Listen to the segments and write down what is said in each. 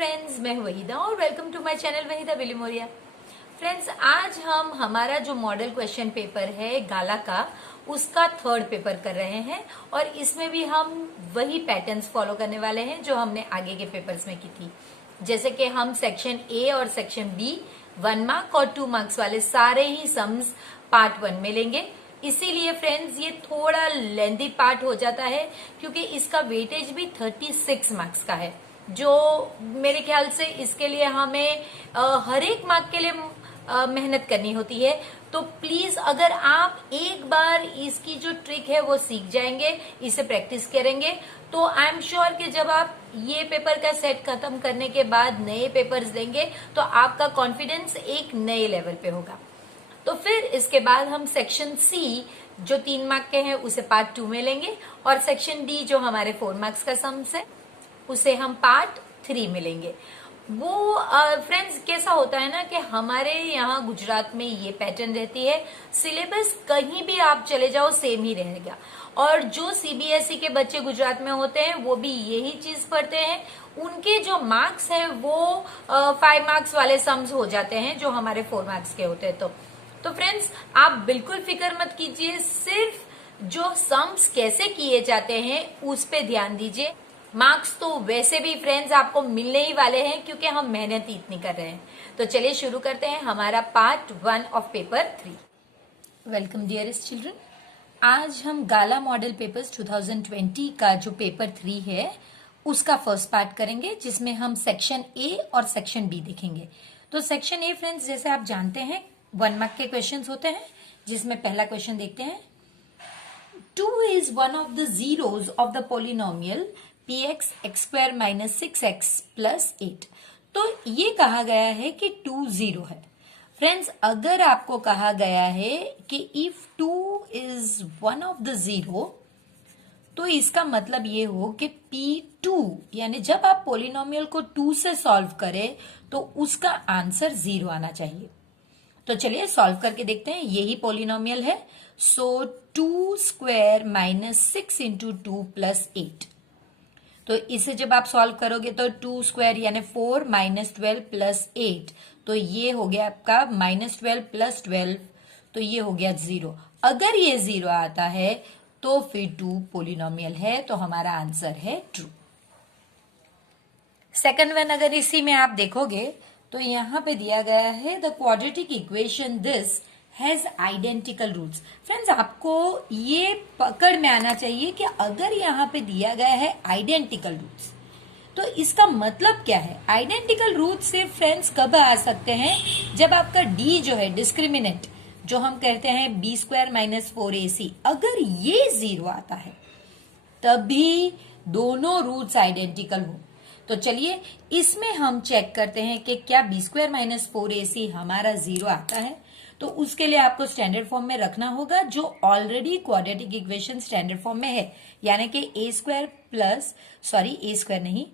Friends, मैं हूं वहीदा और welcome to my channel Waheeda Bilimoria. Friends, आज हम हमारा जो मॉडल क्वेश्चन पेपर है गाला का, उसका थर्ड पेपर कर रहे हैं और इसमें भी हम वही पैटर्न्स फॉलो करने वाले हैं जो हमने आगे के पेपर्स में की थी। जैसे कि हम सेक्शन ए और सेक्शन बी 1 मार्क और 2 मार्क्स वाले सारे ही सम्स पार्ट 1 में लेंगे। इसीलिए फ्रेंड्स ये थोड़ा लेंदी पार्ट हो जाता है क्योंकि इसका वेटेज भी 36 मार्क्स का है, जो मेरे ख्याल से इसके लिए हमें हर एक मार्क के लिए मेहनत करनी होती है। तो प्लीज अगर आप एक बार इसकी जो ट्रिक है वो सीख जाएंगे, इसे प्रैक्टिस करेंगे, तो आई एम श्योर कि जब आप ये पेपर का सेट खत्म करने के बाद नए पेपर्स देंगे तो आपका कॉन्फिडेंस एक नए लेवल पे होगा। तो फिर इसके बाद हम सेक्शन सी जो 3 मार्क के हैं उसे पार्ट 2 में लेंगे और सेक्शन डी जो हमारे 4 मार्क्स का सम्स है उसे हम पार्ट 3 में लेंगे। वो फ्रेंड्स कैसा होता है ना कि हमारे यहाँ गुजरात में ये पैटर्न रहती है, सिलेबस कहीं भी आप चले जाओ सेम ही रहेगा और जो सीबीएसई के बच्चे गुजरात में होते हैं वो भी यही चीज पढ़ते हैं। उनके जो मार्क्स है वो 5 मार्क्स वाले सम्स हो जाते हैं जो हमारे 4 मार्क्स के होते हैं। तो फ्रेंड्स, आप बिल्कुल फिक्र मत कीजिए, सिर्फ जो सम्स कैसे किए जाते हैं उस पे ध्यान दीजिए। मार्क्स तो वैसे भी फ्रेंड्स आपको मिलने ही वाले हैं क्योंकि हम मेहनत ही इतनी कर रहे हैं। तो चलिए शुरू करते हैं हमारा part 1 of paper 3। Welcome dearest children. आज हम गाला मॉडल पेपर्स 2020 का जो पेपर 3 है उसका फर्स्ट पार्ट करेंगे, जिसमें हम सेक्शन ए और सेक्शन बी देखेंगे। तो सेक्शन ए फ्रेंड्स, जैसे आप जानते हैं 1 मार्क के क्वेश्चंस होते हैं, जिसमें पहला क्वेश्चन देखते हैं। 2 is one of the zeros of the polynomial px x square minus 6x plus 8। तो ये कहा गया है कि 2 0 है। फ्रेंड्स, अगर आपको कहा गया है कि if 2 is one of the zero, तो इसका मतलब ये हो कि P2 यानी जब आप पोलिनोमियल को 2 से सॉल्व करें तो उसका आंसर 0 आना चाहिए। तो चलिए सॉल्व करके देखते हैं। यही पोलिनोमियल है। सो 2 स्क्वायर माइनस 6 इंटू 2 प्लस 8। तो इसे जब आप सॉल्व करोगे तो 2 स्क्वायर यानी 4 माइनस 12 प्लस 8, तो ये हो गया आपका माइनस 12 प्लस 12, तो ये हो गया 0। अगर ये 0 आता है तो फिर 2 पोलिनोमियल है, तो हमारा आंसर है ट्रू। सेकंड वन अगर इसी में आप देखोगे तो यहां पे दिया गया है the quadratic equation this has identical roots. Friends, आपको ये पकड़ में आना चाहिए कि अगर यहाँ पे दिया गया है आइडेंटिकल रूट्स तो इसका मतलब क्या है। आइडेंटिकल रूट से फ्रेंड्स कब आ सकते हैं, जब आपका डी जो है डिस्क्रिमिनेंट जो हम कहते हैं बी स्क्वायर माइनस 4ac, अगर ये 0 आता है तभी दोनों रूट्स आइडेंटिकल हो। तो चलिए इसमें हम चेक करते हैं कि क्या बी स्क्वायर माइनस 4ac हमारा 0 आता है। तो उसके लिए आपको स्टैंडर्ड फॉर्म में रखना होगा जो already quadratic equation standard form में है, यानी कि ए स्क्वायर नहीं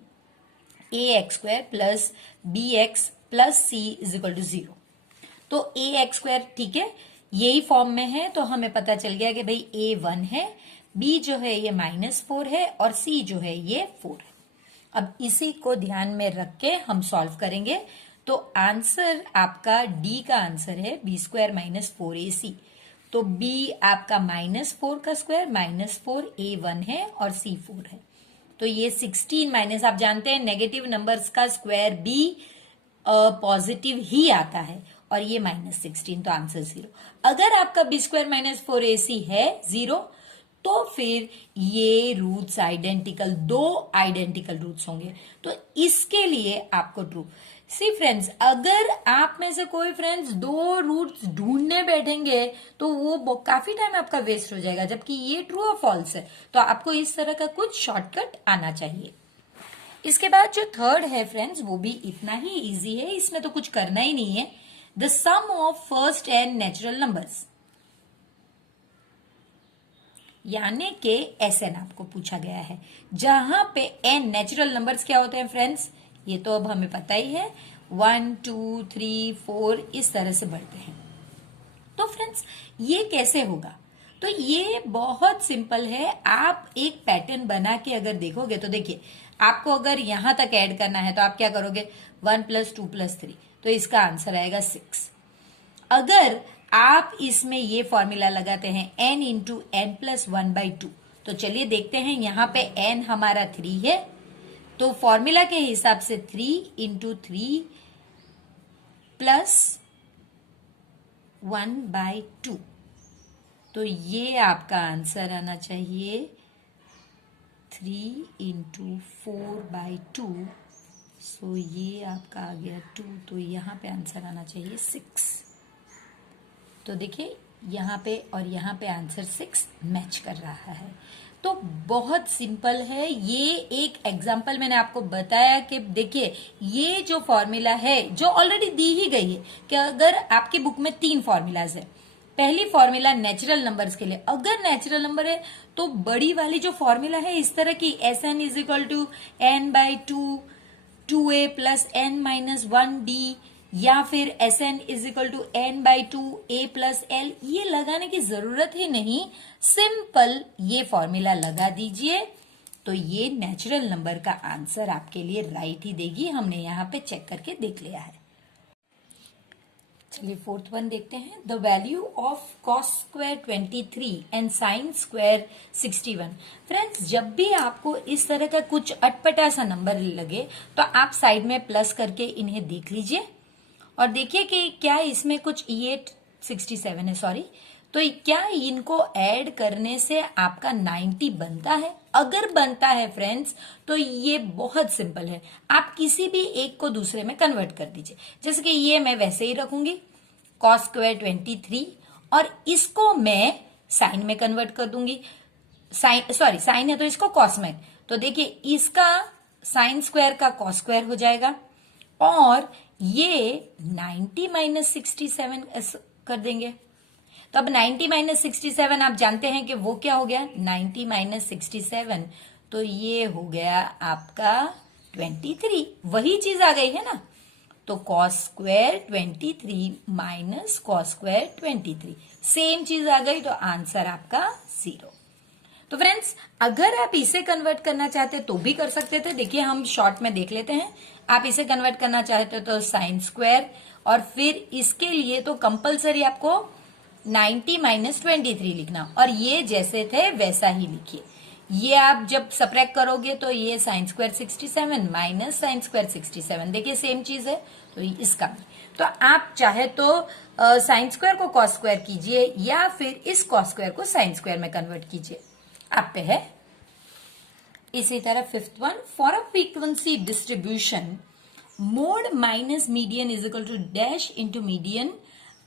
A x square plus B x plus C is equal to 0। तो ए एक्स स्क्वायर ठीक है, यही फॉर्म में है, तो हमें पता चल गया कि भाई ए 1 है, बी जो है ये -4 है और सी जो है ये 4 है। अब इसी को ध्यान में रख के हम सॉल्व करेंगे। तो आंसर आपका डी का आंसर है बी स्क्वायर माइनस 4ac। तो बी आपका -4 का स्क्वायर -4 a1 है और c 4 है। तो ये 16 माइनस, आप जानते हैं नेगेटिव नंबर्स का स्क्वायर भी पॉजिटिव ही आता है और ये -16, तो आंसर 0। अगर आपका बी स्क्वायर माइनस 4ac है 0, तो फिर ये रूट्स आइडेंटिकल, 2 आइडेंटिकल रूट्स होंगे, तो इसके लिए आपको ट्रू। सी फ्रेंड्स, अगर आप में से कोई फ्रेंड्स 2 रूट्स ढूंढने बैठेंगे तो वो काफी टाइम आपका वेस्ट हो जाएगा, जबकि ये ट्रू और फॉल्स है। तो आपको इस तरह का कुछ शॉर्टकट आना चाहिए। इसके बाद जो थर्ड है फ्रेंड्स, वो भी इतना ही इजी है, इसमें तो कुछ करना ही नहीं है। The sum of first n natural numbers, यानी कि एसएन आपको पूछा गया है, जहां पे एन नेचुरल नंबर्स क्या होते हैं फ्रेंड्स, ये तो अब हमें पता ही है, 1 2 3 4 इस तरह से बढ़ते हैं। तो फ्रेंड्स ये कैसे होगा, तो ये बहुत सिंपल है। आप एक पैटर्न बना के अगर देखोगे तो देखिए, आपको अगर यहां तक ऐड करना है तो आप क्या करोगे, 1 + 2 + 3, तो इसका आंसर आएगा 6। अगर आप इसमें ये फॉर्मूला लगाते हैं n × n + 1/2, तो चलिए देखते हैं, यहां पे n हमारा 3 है, तो फॉर्मूला के हिसाब से 3 × 3 + 1/2, तो ये आपका आंसर आना चाहिए 3 × 4/2, सो ये आपका आ गया 2, तो यहां पे आंसर आना चाहिए 6। तो देखिए यहाँ पे और यहाँ पे आंसर 6 मैच कर रहा है। तो बहुत सिंपल है, ये एक एग्जाम्पल मैंने आपको बताया कि देखिए ये जो फॉर्मूला है जो ऑलरेडी दी ही गई है कि अगर आपकी बुक में 3 फॉर्मूलाज है, पहली फॉर्मूला नेचुरल नंबर्स के लिए, अगर नेचुरल नंबर है तो बड़ी वाली जो फॉर्मूला है इस तरह की Sn = n/2 2a + n - 1d, या फिर Sn = n/2 a + l, ये लगाने की जरूरत ही नहीं, सिंपल ये फॉर्मूला लगा दीजिए तो ये नेचुरल नंबर का आंसर आपके लिए राइट ही देगी। हमने यहाँ पे चेक करके देख लिया है। चलिए 4th वन देखते हैं। The value of cos² 23 and sin² 61। Friends, जब भी आपको इस तरह का कुछ अटपटा सा नंबर लगे तो आप साइड में प्लस करके इन्हें देख लीजिए और देखिए कि क्या इसमें कुछ, ये 67 है सॉरी, तो क्या इनको ऐड करने से आपका 90 बनता है? अगर बनता है फ्रेंड्स तो ये बहुत सिंपल है, आप किसी भी एक को दूसरे में कन्वर्ट कर दीजिए। जैसे कि ये मैं वैसे ही रखूंगी cos² 23 और इसको मैं साइन में कन्वर्ट कर दूंगी, साइन है तो इसको कॉस में, तो देखिए इसका sin² का cos² हो जाएगा और ये 90 - 67 कर देंगे। तो अब 90 - 67 आप जानते हैं कि वो क्या हो गया, 90 - 67, तो ये हो गया आपका 23, वही चीज आ गई है ना। तो cos² 23 - cos² 23, सेम चीज आ गई, तो आंसर आपका 0। तो फ्रेंड्स, अगर आप इसे कन्वर्ट करना चाहते तो भी कर सकते थे, देखिए हम शॉर्ट में देख लेते हैं। आप इसे कन्वर्ट करना चाहते तो sin² और फिर इसके लिए तो कंपलसरी आपको 90 - 23 लिखना, और ये जैसे थे वैसा ही लिखिए। ये आप जब सब्ट्रैक्ट करोगे तो ये sin² 67 माइनस sin² 67, देखिए सेम चीज है, तो इसका भी। तो आप चाहे तो sin² को cos² कीजिए या फिर इस cos² को sin² में कन्वर्ट कीजिए, आप पे है। इसी तरह 5th one, for a frequency distribution mode minus median = dash into median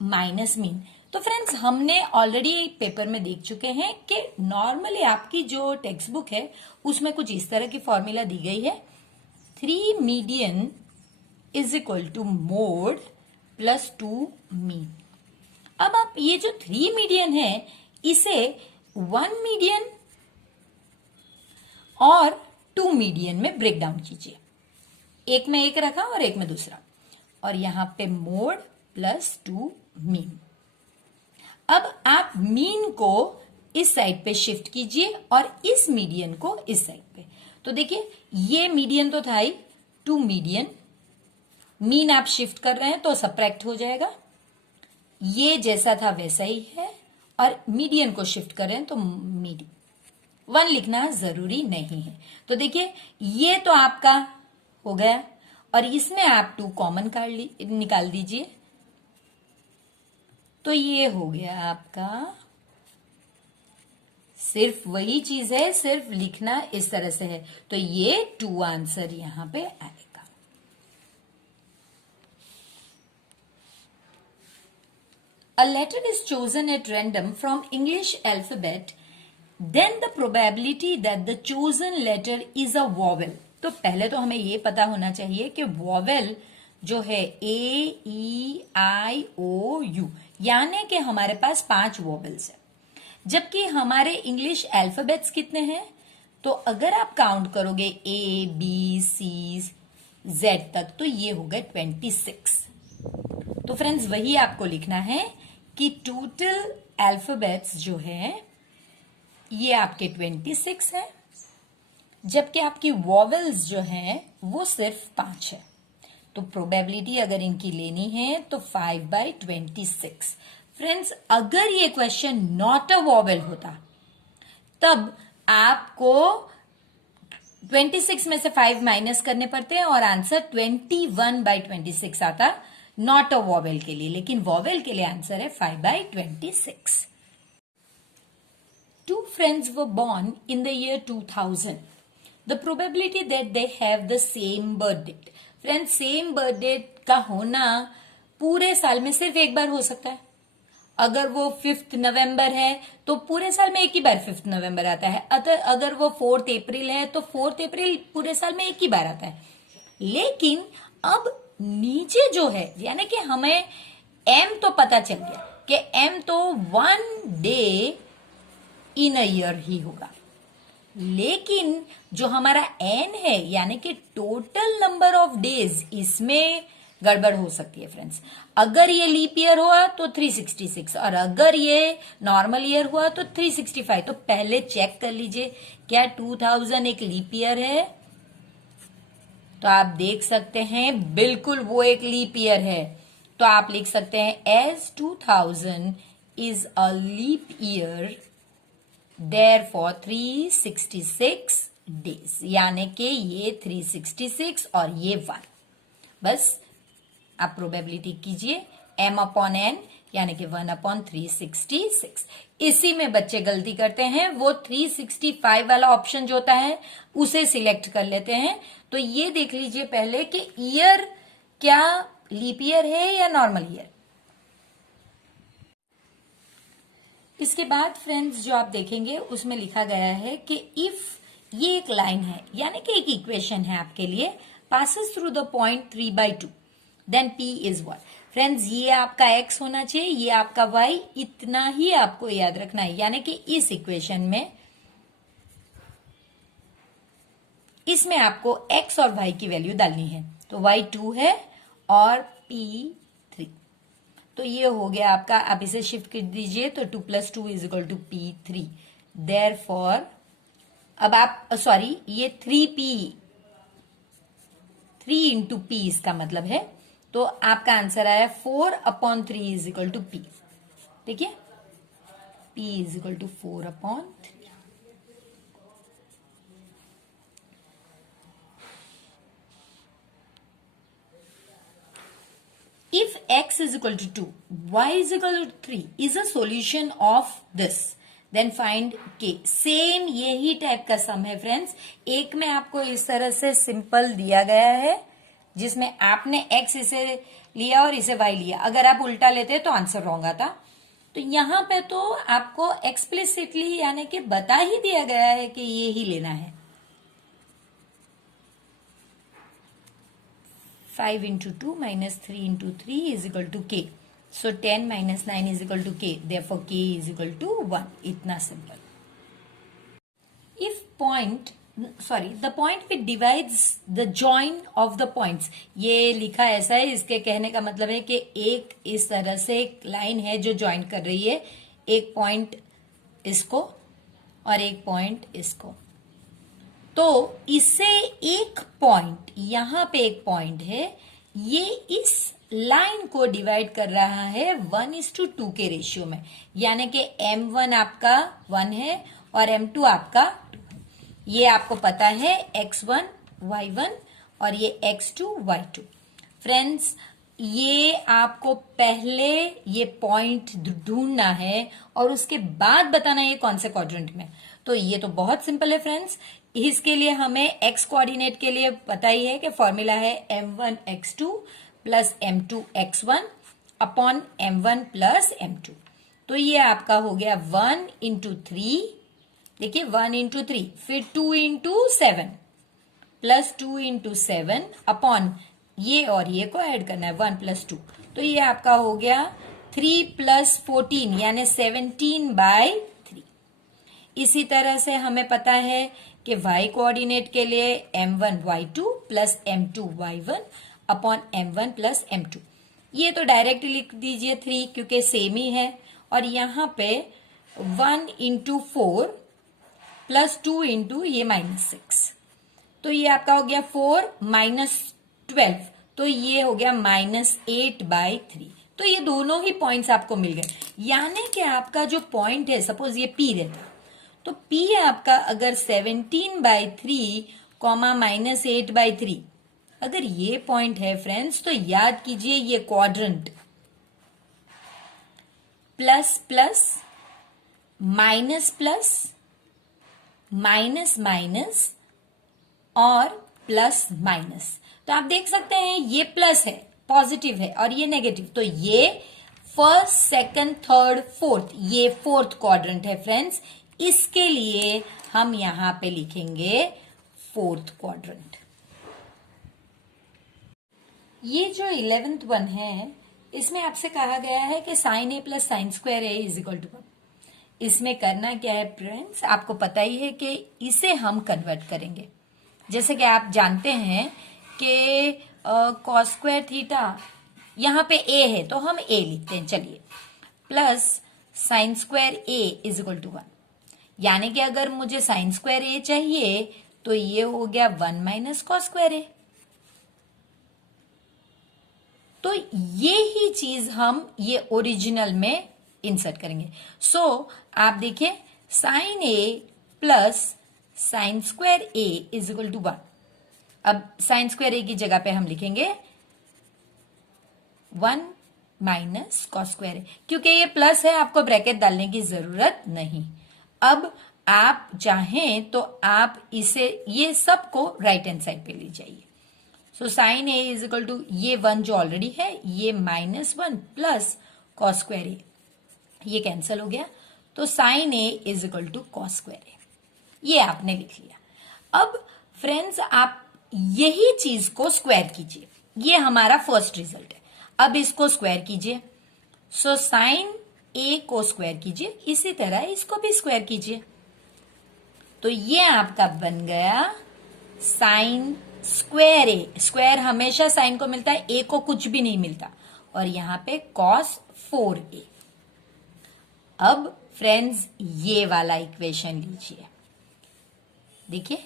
minus mean. तो फ्रेंड्स, हमने ऑलरेडी पेपर में देख चुके हैं कि नॉर्मली आपकी जो टेक्स्ट बुक है उसमें कुछ इस तरह की फॉर्मूला दी गई है, 3 मीडियन = मोड + 2 मीन। अब आप ये जो 3 मीडियन है इसे 1 मीडियन और 2 मीडियन में ब्रेक डाउन कीजिए, एक में एक रखा और एक में दूसरा, और यहां पे मोड + 2 मीन। अब आप मीन को इस साइड पे शिफ्ट कीजिए और इस मीडियन को इस साइड पे, तो देखिए ये मीडियन तो था ही, 2 मीडियन, मीन आप शिफ्ट कर रहे हैं तो सब्ट्रैक्ट हो जाएगा, ये जैसा था वैसा ही है, और मीडियन को शिफ्ट कर रहे हैं तो मीडियन 1 लिखना जरूरी नहीं है। तो देखिए ये तो आपका हो गया और इसमें आप 2 कॉमन निकाल दीजिए, तो ये हो गया आपका, सिर्फ वही चीज है, सिर्फ लिखना इस तरह से है, तो ये 2 आंसर यहां पे आएगा। A letter is chosen at random from English alphabet, then the probability that the chosen letter is a vowel। तो पहले तो हमें ये पता होना चाहिए कि वॉवेल जो है AEIOU, यानी कि हमारे पास 5 वॉवेल्स है, जबकि हमारे इंग्लिश अल्फाबेट्स कितने हैं, तो अगर आप काउंट करोगे ABCZ तक तो ये हो गए 26। तो फ्रेंड्स, वही आपको लिखना है कि टोटल अल्फाबेट्स जो है ये आपके 26 है, जबकि आपकी वॉवेल्स जो हैं वो सिर्फ 5 है। तो प्रोबेबिलिटी अगर इनकी लेनी है तो 5/26। फ्रेंड्स, अगर ये क्वेश्चन नॉट अ वॉवेल होता तब आपको 26 में से 5 माइनस करने पड़ते हैं और आंसर 21/26 आता, नॉट अ वॉवेल के लिए। लेकिन वॉवेल के लिए आंसर है 5/26। Two friends were born in the year 2000. The probability that they have the same birth date. Friends, same birth date का होना पूरे साल में सिर्फ एक बार हो सकता है। अगर वो 5 नवंबर है तो पूरे साल में एक ही बार 5 नवंबर आता है। अगर वो 4 अप्रैल है तो 4 अप्रैल पूरे साल में एक ही बार आता है। लेकिन अब नीचे जो है, यानी कि हमें एम तो पता चल गया कि एम तो 1 डे इन अ ईयर ही होगा, लेकिन जो हमारा एन है यानी कि टोटल नंबर ऑफ डेज, इसमें गड़बड़ हो सकती है फ्रेंड्स। अगर ये लीप ईयर हुआ तो 366 और अगर ये नॉर्मल ईयर हुआ तो 365। तो पहले चेक कर लीजिए क्या 2000 एक लीप ईयर है। तो आप देख सकते हैं बिल्कुल वो एक लीप ईयर है। तो आप लिख सकते हैं as 2000 is a leap year, therefore 366 days, यानी कि ये 366 और ये 1। बस आप प्रोबेबिलिटी कीजिए m/n यानी कि 1/366। इसी में बच्चे गलती करते हैं, वो 365 वाला ऑप्शन जो होता है उसे सिलेक्ट कर लेते हैं। तो ये देख लीजिए पहले कि ईयर क्या लीप ईयर है या नॉर्मल ईयर। इसके बाद फ्रेंड्स जो आप देखेंगे उसमें लिखा गया है कि इफ, ये एक लाइन है यानी कि एक इक्वेशन है आपके लिए, passes through the point 3/2 then P is what. Friends, ये आपका एक्स होना चाहिए, ये आपका वाई, इतना ही आपको याद रखना है। यानी कि इस इक्वेशन में, इसमें आपको एक्स और वाई की वैल्यू डालनी है। तो वाई 2 है और पी 3। तो ये हो गया आपका, आप इसे शिफ्ट कर दीजिए तो 2 + 2 = P3। देयरफॉर अब आप सॉरी, ये 3 into P इसका मतलब है। तो आपका आंसर आया 4/3 = P। देखिए P = 4/3। If x is equal to 2, y is equal to 3 is a solution of this, then find k। Same यही टाइप का सम है फ्रेंड्स। एक में आपको इस तरह से सिंपल दिया गया है जिसमें आपने x इसे लिया और इसे y लिया। अगर आप उल्टा लेते तो आंसर रॉन्ग आता। तो यहां पे तो आपको एक्सप्लिसिटली यानी कि बता ही दिया गया है कि ये ही लेना है। 5 into 2 minus 3 into 3 is equal to k. So 10 minus 9 is equal to k. Therefore k is equal to 1. इतना simple. If point, the point which divides the join of the points, ये लिखा ऐसा है, इसके कहने का मतलब है कि एक इस तरह से एक लाइन है जो ज्वाइन कर रही है एक पॉइंट इसको और एक पॉइंट इसको। तो इससे एक पॉइंट, यहां पे एक पॉइंट है, ये इस लाइन को डिवाइड कर रहा है 1:2 के रेशियो में। यानी कि m1 आपका 1 है और m2 आपका 2। ये आपको पता है x1 y1 और ये x2 y2। फ्रेंड्स, ये आपको पहले ये पॉइंट ढूंढना है और उसके बाद बताना ये कौन से क्वाड्रेंट में। तो ये तो बहुत सिंपल है फ्रेंड्स। इसके लिए हमें x कोऑर्डिनेट के लिए पता ही है कि फॉर्मूला है m1 x2 plus m2 x1 upon m1 plus m2। तो ये आपका हो गया 1 into 3, देखिए 1 into 3, फिर 2 into 7 प्लस 2 into 7 अपॉन ये और ये को ऐड करना है 1 + 2। तो ये आपका हो गया 3 + 14 यानी 17/3। इसी तरह से हमें पता है कि y कोऑर्डिनेट के लिए m1 y2 plus m2 y1 upon m1 plus m2। ये तो डायरेक्ट लिख दीजिए 3 क्योंकि सेम ही है। और यहां पे 1 into 4 प्लस 2 into ये -6। तो ये आपका हो गया 4 माइनस 12, तो ये हो गया -8/3। तो ये दोनों ही पॉइंट्स आपको मिल गए, यानी कि आपका जो पॉइंट है, सपोज ये P रहता, तो P आपका अगर 17/3 कॉमा -8/3, अगर ये पॉइंट है फ्रेंड्स, तो याद कीजिए ये quadrant plus plus minus plus minus minus और प्लस माइनस। तो आप देख सकते हैं ये प्लस है, पॉजिटिव है, और ये नेगेटिव, तो ये फर्स्ट, सेकंड, थर्ड, फोर्थ, ये फोर्थ क्वाड्रेंट है फ्रेंड्स। इसके लिए हम यहां पे लिखेंगे फोर्थ क्वाड्रेंट। ये जो 11th वन है, इसमें आपसे कहा गया है कि sine A plus sine square A is equal to 1। इसमें करना क्या है फ्रेंड्स, आपको पता ही है कि इसे हम कन्वर्ट करेंगे। जैसे कि आप जानते हैं कि कॉस स्क्वायर थीटा, यहां पे ए है तो हम ए लिखते हैं, चलिए, plus sine square A is equal to 1, यानी कि अगर मुझे साइन स्क्वायर ए चाहिए तो ये हो गया 1 माइनस कॉस स्क्वायर ए। तो ये ही चीज हम ये ओरिजिनल में इंसर्ट करेंगे। सो आप देखिए, sine A plus sine square A is equal to 1। अब साइन स्क्वायर ए की जगह पे हम लिखेंगे 1 माइनस कॉस स्क्वायर ए, क्योंकि ये प्लस है, आपको ब्रैकेट डालने की जरूरत नहीं। अब आप चाहें तो आप इसे, ये सबको राइट हैंड साइड पे ले जाइए। So sine A is equal to ये 1 जो ऑलरेडी है, ये -1 प्लस कॉस स्क्वायर ए, ये कैंसिल हो गया, तो sine A is equal to cos square A, ये आपने लिख लिया। अब फ्रेंड्स आप यही चीज को स्क्वायर कीजिए, ये हमारा फर्स्ट रिजल्ट है। अब इसको स्क्वायर कीजिए, सो साइन ए को स्क्वायर कीजिए, इसी तरह इसको भी स्क्वायर कीजिए, तो ये आपका बन गया साइन स्क्वायर ए। स्क्वायर हमेशा साइन को मिलता है, ए को कुछ भी नहीं मिलता, और यहां पे कॉस 4a। अब फ्रेंड्स ये वाला इक्वेशन लीजिए, देखिए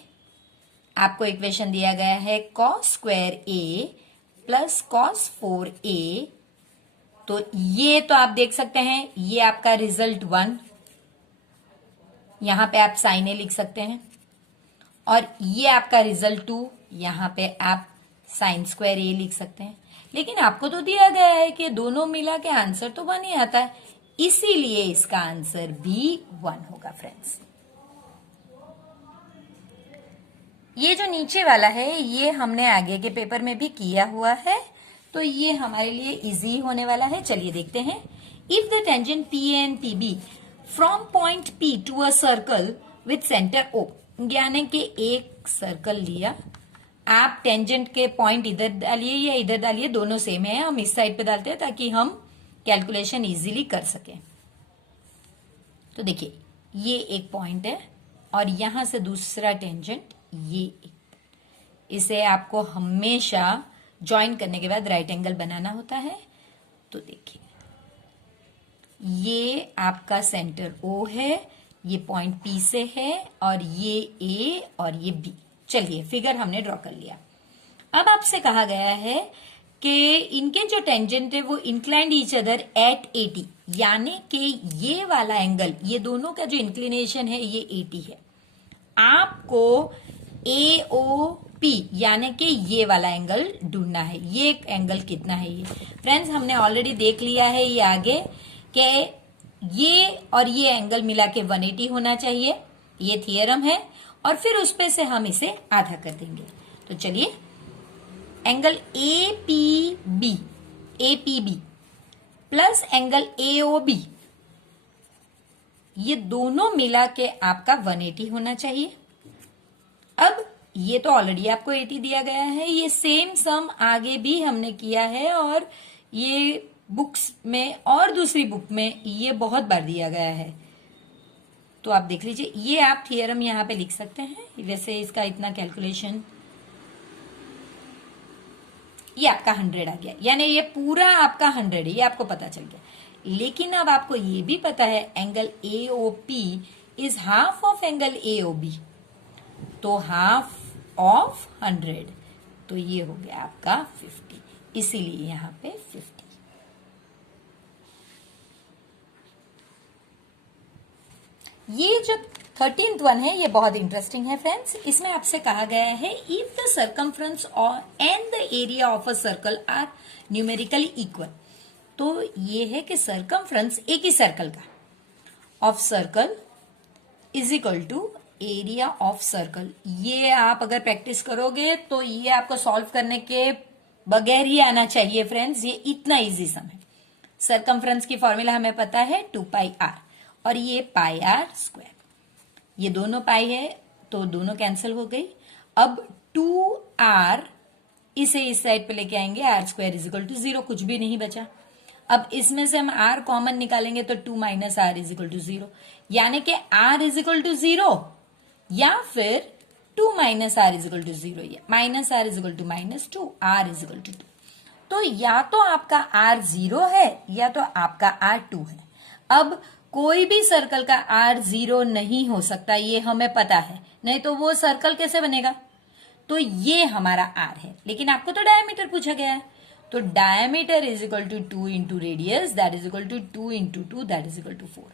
आपको इक्वेशन दिया गया है cos square A plus cos 4a, तो ये तो आप देख सकते हैं ये आपका रिजल्ट 1, यहां पे आप साइन ए लिख सकते हैं, और ये आपका रिजल्ट 2, यहां पे आप साइन स्क्वायर ए लिख सकते हैं। लेकिन आपको तो दिया गया है कि दोनों मिला के आंसर तो 1 ही आता है, इसीलिए इसका आंसर भी 1 होगा फ्रेंड्स। ये जो नीचे वाला है ये हमने आगे के पेपर में भी किया हुआ है, तो ये हमारे लिए इजी होने वाला है। चलिए देखते हैं। If the tangent P and P B from point P to a circle with centre O, यानी कि एक सर्कल लिया, आप टेंजेंट के पॉइंट इधर डालिए या इधर डालिए, दोनों सेम है, हम इस साइड पे डालते हैं ताकि हम कैलकुलेशन इजीली कर सकें। तो देखिए ये एक पॉइंट है और यहां से दूसरा टेंजेंट ये एक, इसे आपको हमेशा ज्वाइन करने के बाद राइट एंगल बनाना होता है। तो देखिए ये आपका सेंटर O है, ये पॉइंट P से है, और ये A और ये B। चलिए फिगर हमने ड्रॉ कर लिया। अब आपसे कहा गया है कि इनके जो टेंजेंट है वो इंक्लाइंड ईच अदर एट 80, यानी कि ये वाला एंगल, ये दोनों का जो इंक्लिनेशन है ये 80 है। आपको AOP यानी कि ये वाला एंगल ढूंढना है। ये एंगल कितना है ये फ्रेंड्स हमने ऑलरेडी देख लिया है, ये आगे कि ये और ये एंगल मिला के 180 होना चाहिए, ये थियरम है, और फिर उस पे से हम इसे आधा कर देंगे। तो चलिए angle APB plus angle AOB, ये दोनों मिला के आपका 180 होना चाहिए। अब ये तो ऑलरेडी आपको 80 दिया गया है, ये सेम सम आगे भी हमने किया है, और ये बुक्स में और दूसरी बुक में ये बहुत बार दिया गया है, तो आप देख लीजिए। ये आप थियरम यहां पे लिख सकते हैं, वैसे इसका इतना कैलकुलेशन, ये आपका 100 आ गया, यानी ये पूरा आपका 100 है, ये आपको पता चल गया। लेकिन अब आपको ये भी पता है angle AOP is half of angle AOB, तो हाफ ऑफ 100, तो ये हो गया आपका 50, इसीलिए यहां पे 50। ये जो 13th वन है ये बहुत इंटरेस्टिंग है फ्रेंड्स। इसमें आपसे कहा गया है if the circumference and the area of a circle are numerically equal. तो ये है कि सर्कमफ्रेंस एक ही सर्कल का of circle is equal to area of circle. ये आप अगर प्रैक्टिस करोगे तो ये आपको सॉल्व करने के बगैर ही आना चाहिए फ्रेंड्स, ये इतना इजी सम है। सर्कमफ्रेंस की फॉर्मूला हमें पता है 2πr और ये πr स्क्वायर, ये दोनों पाई है तो दोनों कैंसिल हो गई। अब 2r इसे इस साइड पे लेके आएंगे, r square is equal to 0, कुछ भी नहीं बचा। अब इसमें से हम r कॉमन निकालेंगे तो 2 minus R is equal to 0, यानी कि r इज इक्वल टू 0 या फिर 2 minus R is equal to 0, या minus R is equal to -2, r is equal to 2। तो या तो आपका r 0 है या तो आपका r 2 है। अब कोई भी सर्कल का r 0 नहीं हो सकता, ये हमें पता है, नहीं तो वो सर्कल कैसे बनेगा। तो ये हमारा r है, लेकिन आपको तो डायमीटर पूछा गया है, तो diameter is equal to 2 into radius that is equal to 2 into 2 that is equal to 4।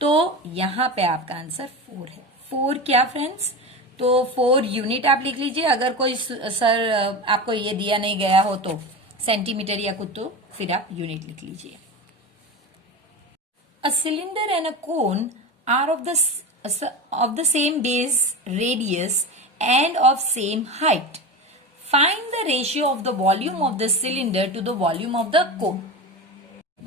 तो यहां पे आपका आंसर 4 है। 4 क्या फ्रेंड्स, तो 4 यूनिट आप लिख लीजिए। अगर कोई सर आपको ये दिया नहीं गया हो तो सेंटीमीटर या कुछ, तो फिर आप यूनिट लिख लीजिए। A cylinder and a cone are of the same base radius and of same height. Find the ratio of the volume of the cylinder to the volume of the cone.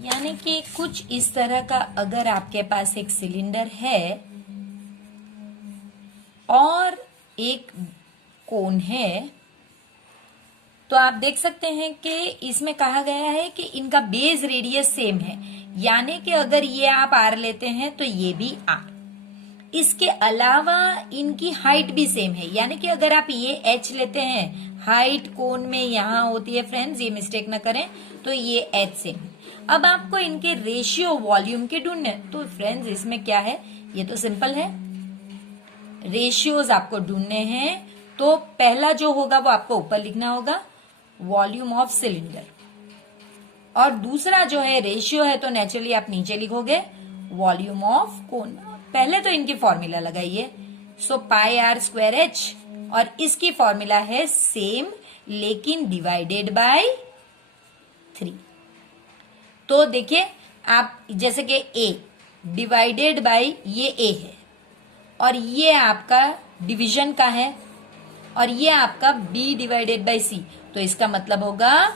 यानी कि कुछ इस तरह का अगर आपके पास एक सिलेंडर है और एक कोन है, तो आप देख सकते हैं कि इसमें कहा गया है कि इनका बेस रेडियस सेम है, यानी कि अगर ये आप आर लेते हैं तो ये भी आर। इसके अलावा इनकी हाइट भी सेम है, यानी कि अगर आप ये एच लेते हैं, हाइट कोन में यहां होती है फ्रेंड्स, ये मिस्टेक ना करें, तो ये एच सेम है। अब आपको इनके रेशियो वॉल्यूम के ढूंढने, तो फ्रेंड्स इसमें क्या है, ये तो सिंपल है, रेशियोज आपको ढूंढने हैं। तो पहला जो होगा वो आपको ऊपर लिखना होगा, वॉल्यूम ऑफ सिलेंडर, और दूसरा जो है रेशियो है तो नेचुरली आप नीचे लिखोगे वॉल्यूम ऑफ कोन। पहले तो इनकी फॉर्मूला लगाइए, सो पाई आर स्क्वायर एच, और इसकी फॉर्मूला है सेम लेकिन डिवाइडेड बाय 3। तो देखिए आप जैसे कि a डिवाइडेड बाय ये a है और ये आपका डिवीजन का है और ये आपका b डिवाइडेड बाय c, तो इसका मतलब होगा,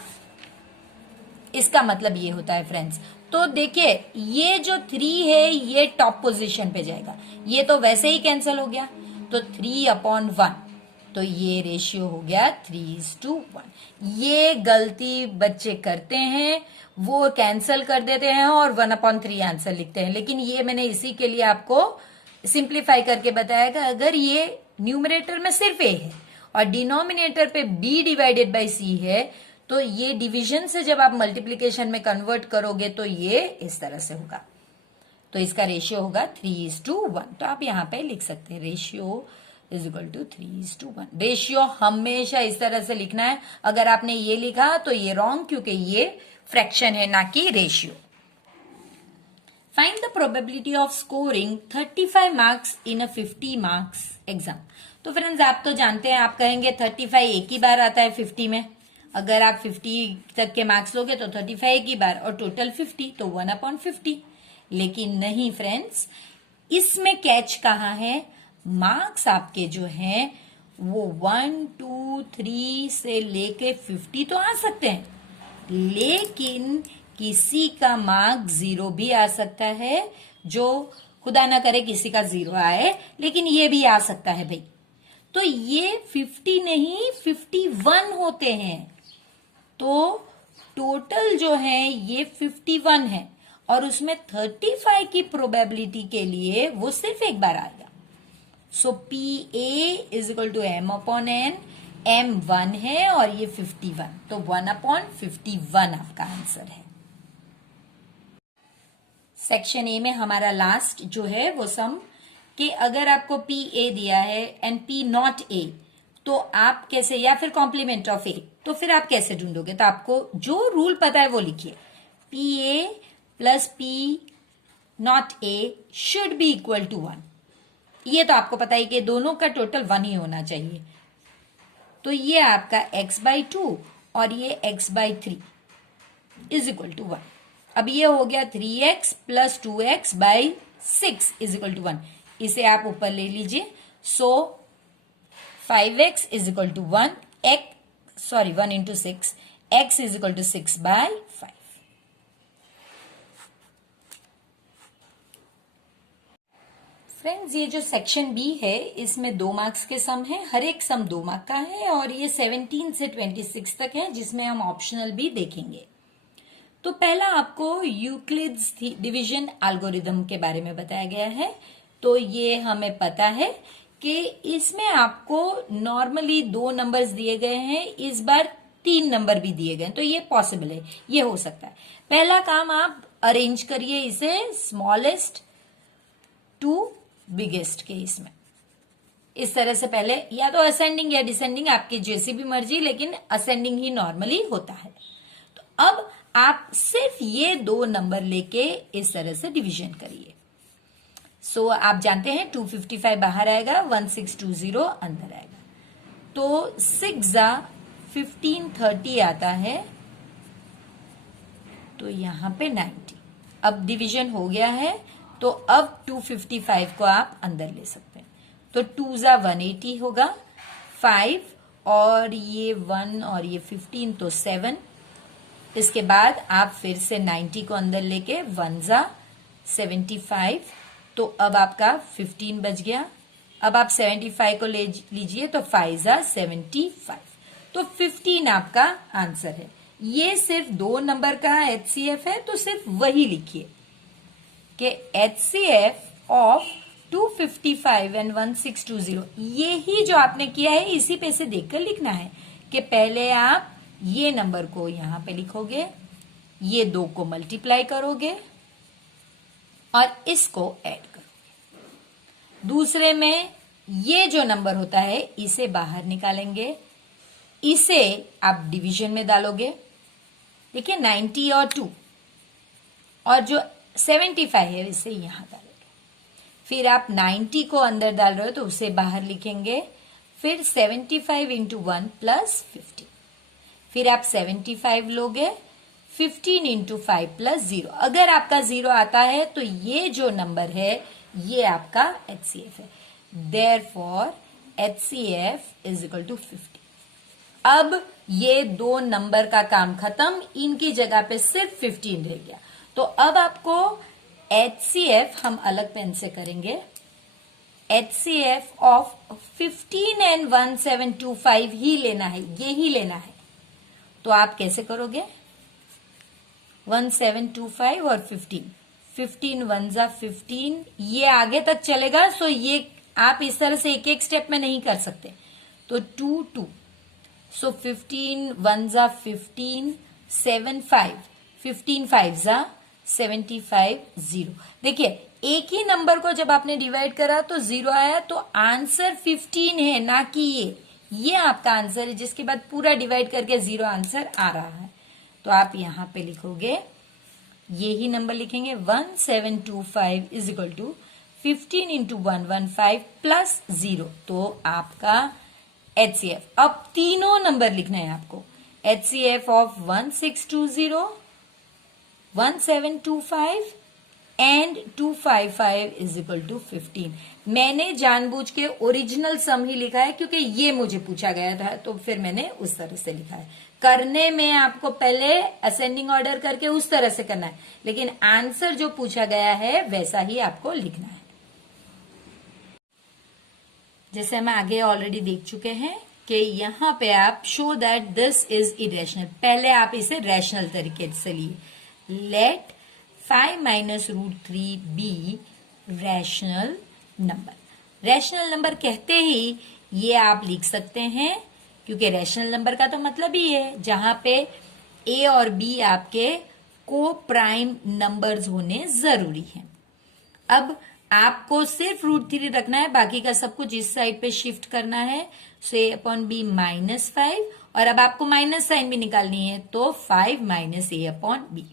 इसका मतलब ये होता है फ्रेंड्स। तो देखिए ये जो 3 है ये टॉप पोजीशन पे जाएगा, ये तो वैसे ही कैंसिल हो गया, तो 3/1, तो ये रेशियो हो गया 3:1। ये गलती बच्चे करते हैं, वो कैंसिल कर देते हैं और 1/3 आंसर लिखते हैं। लेकिन ये मैंने इसी के लिए आपको सिंप्लीफाई करके बताया कि अगर ये न्यूमरेटर में सिर्फ a है और डिनोमिनेटर पे b डिवाइडेड बाय c है, तो ये डिवीजन से जब आप मल्टीप्लीकेशन में कन्वर्ट करोगे तो ये इस तरह से होगा, तो इसका रेशियो होगा 3:1। तो आप यहां पे लिख सकते हैं ratio is equal to 3:1। Ratio हमेशा इस तरह से लिखना है, अगर आपने ये लिखा तो ये रॉन्ग, क्योंकि ये फ्रैक्शन है ना कि ratio. Find the probability of scoring 35 marks in a 50 marks exam. तो फ्रेंड्स आप तो जानते हैं, आप कहेंगे 35 एक ही बार आता है 50 में, अगर आप 50 तक के मार्क्स लोगे तो 35 एक ही बार, और टोटल 50 तो 1/50। लेकिन नहीं फ्रेंड्स, इसमें कैच कहाँ है, मार्क्स आपके जो हैं वो 1, 2, 3 से लेके 50 तो आ सकते हैं, लेकिन किसी का मार्क 0 भी आ सकता है, जो खुदा ना करे किसी का 0 आए, लेकिन ये भी आ सकता है भाई। तो ये 50 नहीं 51 होते हैं, तो टोटल जो है ये 51 है, और उसमें 35 की प्रोबेबिलिटी के लिए वो सिर्फ एक बार आएगा। So PA is equal to M/N, M 1 है और ये 51, तो 1/51 आपका आंसर है। सेक्शन ए में हमारा लास्ट जो है वो सम, कि अगर आपको PA दिया है एंड P नॉट A, तो आप कैसे, या फिर कॉम्प्लीमेंट ऑफ ए, तो फिर आप कैसे ढूंढोगे? तो आपको जो रूल पता है वो लिखिए, P A plus P not A should be equal to 1। ये तो आपको पता है कि दोनों का टोटल 1 ही होना चाहिए। तो ये आपका x/2 और ये x/3 इज इक्वल टू 1। अब ये हो गया 3x plus 2x/6 is equal to 1। इसे आप ऊपर ले लीजिए। So 5x is equal to 1, 1 into 6, x is equal to 6/5। Friends, ये जो सेक्शन बी है इसमें 2 मार्क्स के सम है, हर एक सम 2 मार्क का है और ये 17 से 26 तक है, जिसमें हम ऑप्शनल भी देखेंगे। तो पहला आपको यूक्लिड्स डिवीजन एल्गोरिदम के बारे में बताया गया है। तो ये हमें पता है कि इसमें आपको नॉर्मली 2 नंबर्स दिए गए हैं, इस बार 3 नंबर भी दिए गए हैं, तो ये पॉसिबल है, ये हो सकता है। पहला काम आप अरेंज करिए इसे स्मॉलेस्ट टू बिगेस्ट के इसमें, इस तरह से पहले या तो असेंडिंग या डिसेंडिंग, आपकी जैसी भी मर्जी, लेकिन असेंडिंग ही नॉर्मली होता है। तो अब आप सिर्फ ये 2 नंबर लेके इस तरह से डिवीजन करिए। सो आप जानते हैं 255 बाहर आएगा, 1620 अंदर आएगा। तो 6/1530 आता है, तो यहां पे 90। अब डिवीजन हो गया है, तो अब 255 को आप अंदर ले सकते हैं। तो 2/180 होगा, 5 और ये 1 और ये 15 तो 7। इसके बाद आप फिर से 90 को अंदर लेके 1/75, तो अब आपका 15 बच गया। अब आप 75 को ले लीजिए, तो 5/75, तो 15 आपका आंसर है। ये सिर्फ 2 नंबर का HCF है, तो सिर्फ वही लिखिए कि HCF ऑफ 255 एंड 1620, ये ही जो आपने किया है इसी पे से देखकर लिखना है कि पहले आप ये नंबर को यहां पे लिखोगे, ये 2 को मल्टीप्लाई करोगे और इसको ऐड करोगे। दूसरे में ये जो नंबर होता है इसे बाहर निकालेंगे, इसे आप डिवीजन में डालोगे। देखिए 90 और 2 और जो 75 है इसे यहां डालोगे। फिर आप 90 को अंदर डाल रहे हो तो उसे बाहर लिखेंगे। फिर 75 इंटू 1 प्लस 50। फिर आप 75 लोगे, 15 इंटू 5 प्लस 0। अगर आपका 0 आता है तो ये जो नंबर है ये आपका HCF है। Therefore HCF is equal to 50। अब ये 2 नंबर का काम खत्म, इनकी जगह पे सिर्फ 15 रह गया। तो अब आपको HCF हम अलग पेन से करेंगे। HCF ऑफ 15 एंड 1725 ही लेना है, ये ही लेना है। तो आप कैसे करोगे? 1725 और 15, 15 1/15, ये आगे तक चलेगा। सो ये आप इस तरह से एक एक स्टेप में नहीं कर सकते। तो 2 2, सो 15 1/15, 7 5, 15 5/75 0। देखिए एक ही नंबर को जब आपने डिवाइड करा तो 0 आया, तो आंसर 15 है, ना कि ये आपका आंसर है, जिसके बाद पूरा डिवाइड करके 0 आंसर आ रहा है। तो आप यहां पे लिखोगे, ये ही नंबर लिखेंगे 1725 is equal to 15 into 115 plus 0। तो आपका HCF, अब तीनों नंबर लिखना है आपको। HCF of 1620, 1725 and 255 is equal to 15। मैंने जानबूझ के ओरिजिनल सम ही लिखा है क्योंकि ये मुझे पूछा गया था, तो फिर मैंने उस तरह से लिखा है। करने में आपको पहले असेंडिंग ऑर्डर करके उस तरह से करना है, लेकिन आंसर जो पूछा गया है वैसा ही आपको लिखना है। जैसे हम आगे ऑलरेडी देख चुके हैं कि यहां पे आप show that this is irrational, पहले आप इसे रैशनल तरीके से लिए। Let 5 minus √3 be rational number. Rational number कहते ही ये आप लिख सकते हैं, क्योंकि रैशनल नंबर का तो मतलब ही है जहां पे ए और बी आपके को प्राइम नंबर्स होने जरूरी हैं। अब आपको सिर्फ √3 रखना है, बाकी का सब कुछ इस साइड पे शिफ्ट करना है। सो a अपॉन बी -5, और अब आपको माइनस साइन भी निकालनी है, तो 5 माइनस a अपॉन बी।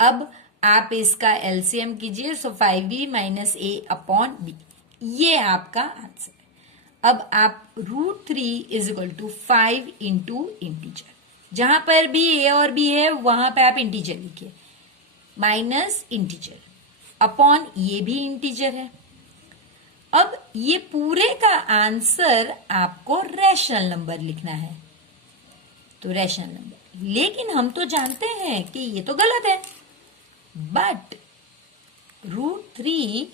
अब आप इसका एलसीएम कीजिए, so 5b minus a upon B, ये आपका आंसर। अब आप √3 is equal to 5 into integer, जहां पर भी a और b है वहां पे आप इंटीजर लिखिए, माइनस इंटीजर अपॉन ये भी इंटीजर है। अब ये पूरे का आंसर आपको रैशनल नंबर लिखना है, तो रैशनल नंबर, लेकिन हम तो जानते हैं कि ये तो गलत है, बट √3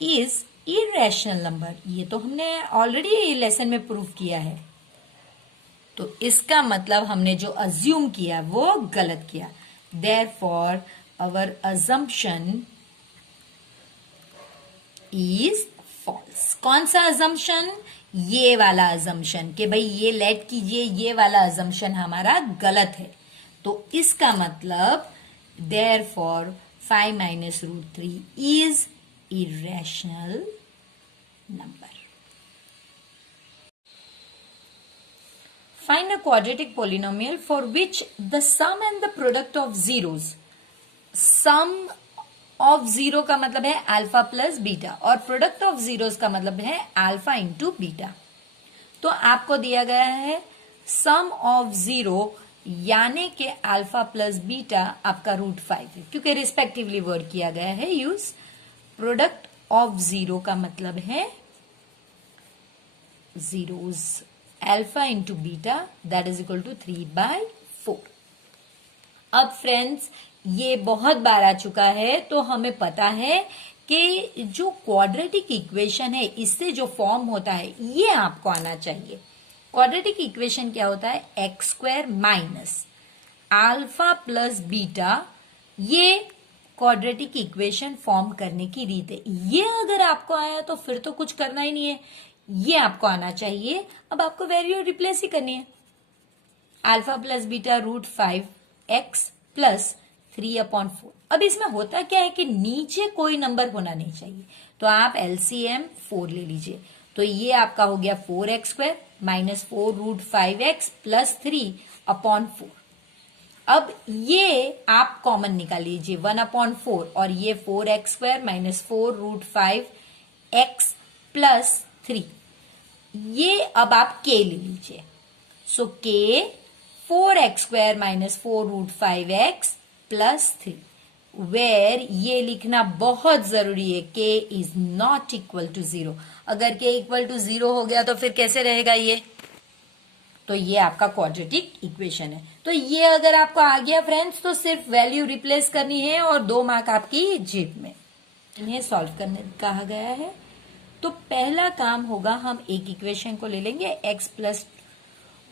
इज इरेशनल नंबर, ये तो हमने ऑलरेडी लेसन में प्रूव किया है। तो इसका मतलब हमने जो अज्यूम किया वो गलत किया। Therefore our assumption is false. कौन सा अजम्पशन? ये वाला अजम्पशन, कि भाई ये लेट कीजिए, ये वाला अजम्पशन हमारा गलत है। तो इसका मतलब therefore 5 minus √3 is irrational number. Find a quadratic polynomial for which the sum and the product of zeros, sum of zero का मतलब है अल्फा प्लस बीटा, और प्रोडक्ट ऑफ जीरोस का मतलब है अल्फा इंटू बीटा। तो आपको दिया गया है सम ऑफ जीरो, यानी कि अल्फा प्लस बीटा आपका √5 है, क्योंकि रिस्पेक्टिवली वर्ड किया गया है यूज। प्रोडक्ट ऑफ जीरो का मतलब है zeros, alpha into beta, that is equal to 3/4। अब फ्रेंड्स ये बहुत बार आ चुका है, तो हमें पता है कि जो क्वाड्रेटिक इक्वेशन है इससे जो फॉर्म होता है ये आपको आना चाहिए। क्वाड्रेटिक इक्वेशन क्या होता है? x² minus alpha plus beta, ये क्वाड्रेटिक इक्वेशन फॉर्म करने की रीत है। ये अगर आपको आया तो फिर तो कुछ करना ही नहीं है, ये आपको आना चाहिए। अब आपको वैल्यू रिप्लेस ही करनी है। Alpha plus beta √5x plus 3/4। अब इसमें होता क्या है कि नीचे कोई नंबर होना नहीं चाहिए, तो आप एलसीएम 4 ले लीजिए। तो ये आपका हो गया 4x² माइनस 4 √5x प्लस 3/4। अब ये आप कॉमन निकाल लीजिए, 1/4, और ये 4x² माइनस 4 √5x प्लस 3, ये अब आप k ले लीजिए। So k 4x² minus 4 √5x plus 3, where ये लिखना बहुत जरूरी है, k is not equal to 0। अगर k इक्वल टू 0 हो गया तो फिर कैसे रहेगा ये? तो ये आपका क्वाड्रेटिक इक्वेशन है। तो ये अगर आपको आ गया फ्रेंड्स, तो सिर्फ वैल्यू रिप्लेस करनी है और 2 मार्क आपकी जेब में। इन्हें सॉल्व करने कहा गया है। तो पहला काम होगा, हम एक इक्वेशन को ले लेंगे x प्लस,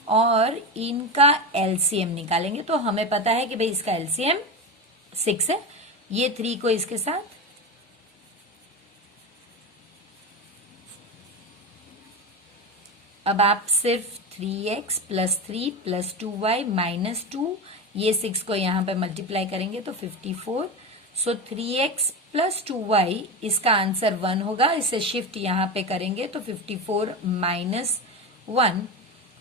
और इनका एलसीएम निकालेंगे। तो हमें पता है कि भाई इसका एलसीएम 6 है, ये 3 को इसके साथ, अब आप सिर्फ 3x plus 3 plus 2y minus 2, ये 6 को यहां पे मल्टीप्लाई करेंगे तो 54। सो 3x प्लस 2y, इसका आंसर 1 होगा। इसे शिफ्ट यहां पे करेंगे तो 54 minus 1,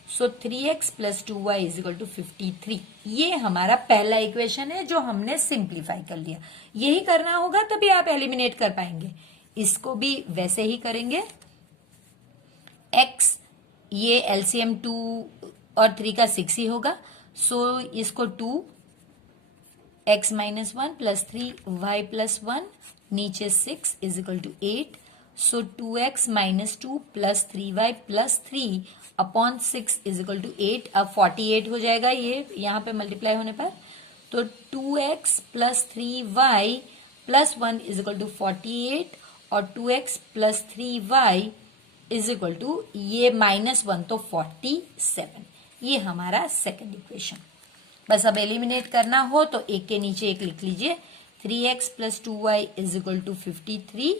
so 3x plus 2y is equal to 53। ये हमारा पहला इक्वेशन है जो हमने सिंप्लीफाई कर लिया। यही करना होगा तभी आप एलिमिनेट कर पाएंगे। इसको भी वैसे ही करेंगे। x, ये एलसीएम 2 और 3 का 6 ही होगा। सो इसको 2x minus 1 plus 3y plus 1, नीचे 6 is equal to 8। So 2x minus 2 plus 3y plus 3 upon 6 is equal to 8। अब 48 हो जाएगा ये यहां पे मल्टीप्लाई होने पर। तो 2x plus 3y plus 1 is equal to 48, और 2x plus 3y is equal to ये -1 तो 47। ये हमारा सेकंड इक्वेशन। बस अब एलिमिनेट करना हो तो एक के नीचे एक लिख लीजिए। 3x plus 2y is equal to 53,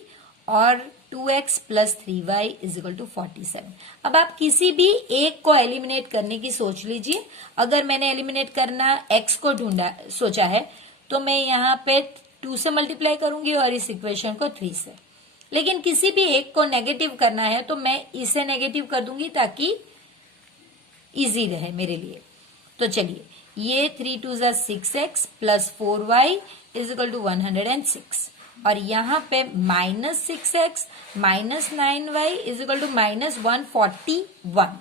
और 2x plus 3y is equal to 47। अब आप किसी भी एक को एलिमिनेट करने की सोच लीजिए। अगर मैंने एलिमिनेट करना x को ढूंढा सोचा है, तो मैं यहाँ पे 2 से मल्टीप्लाई करूंगी और इस इक्वेशन को 3 से। लेकिन किसी भी एक को नेगेटिव करना है तो मैं इसे नेगेटिव कर दूंगी ताकि इजी रहे मेरे लिए। तो चलिए, ये 3 2 6x plus 4y is equal to 106 और यहाँ पे -6x minus 9y is equal to -141।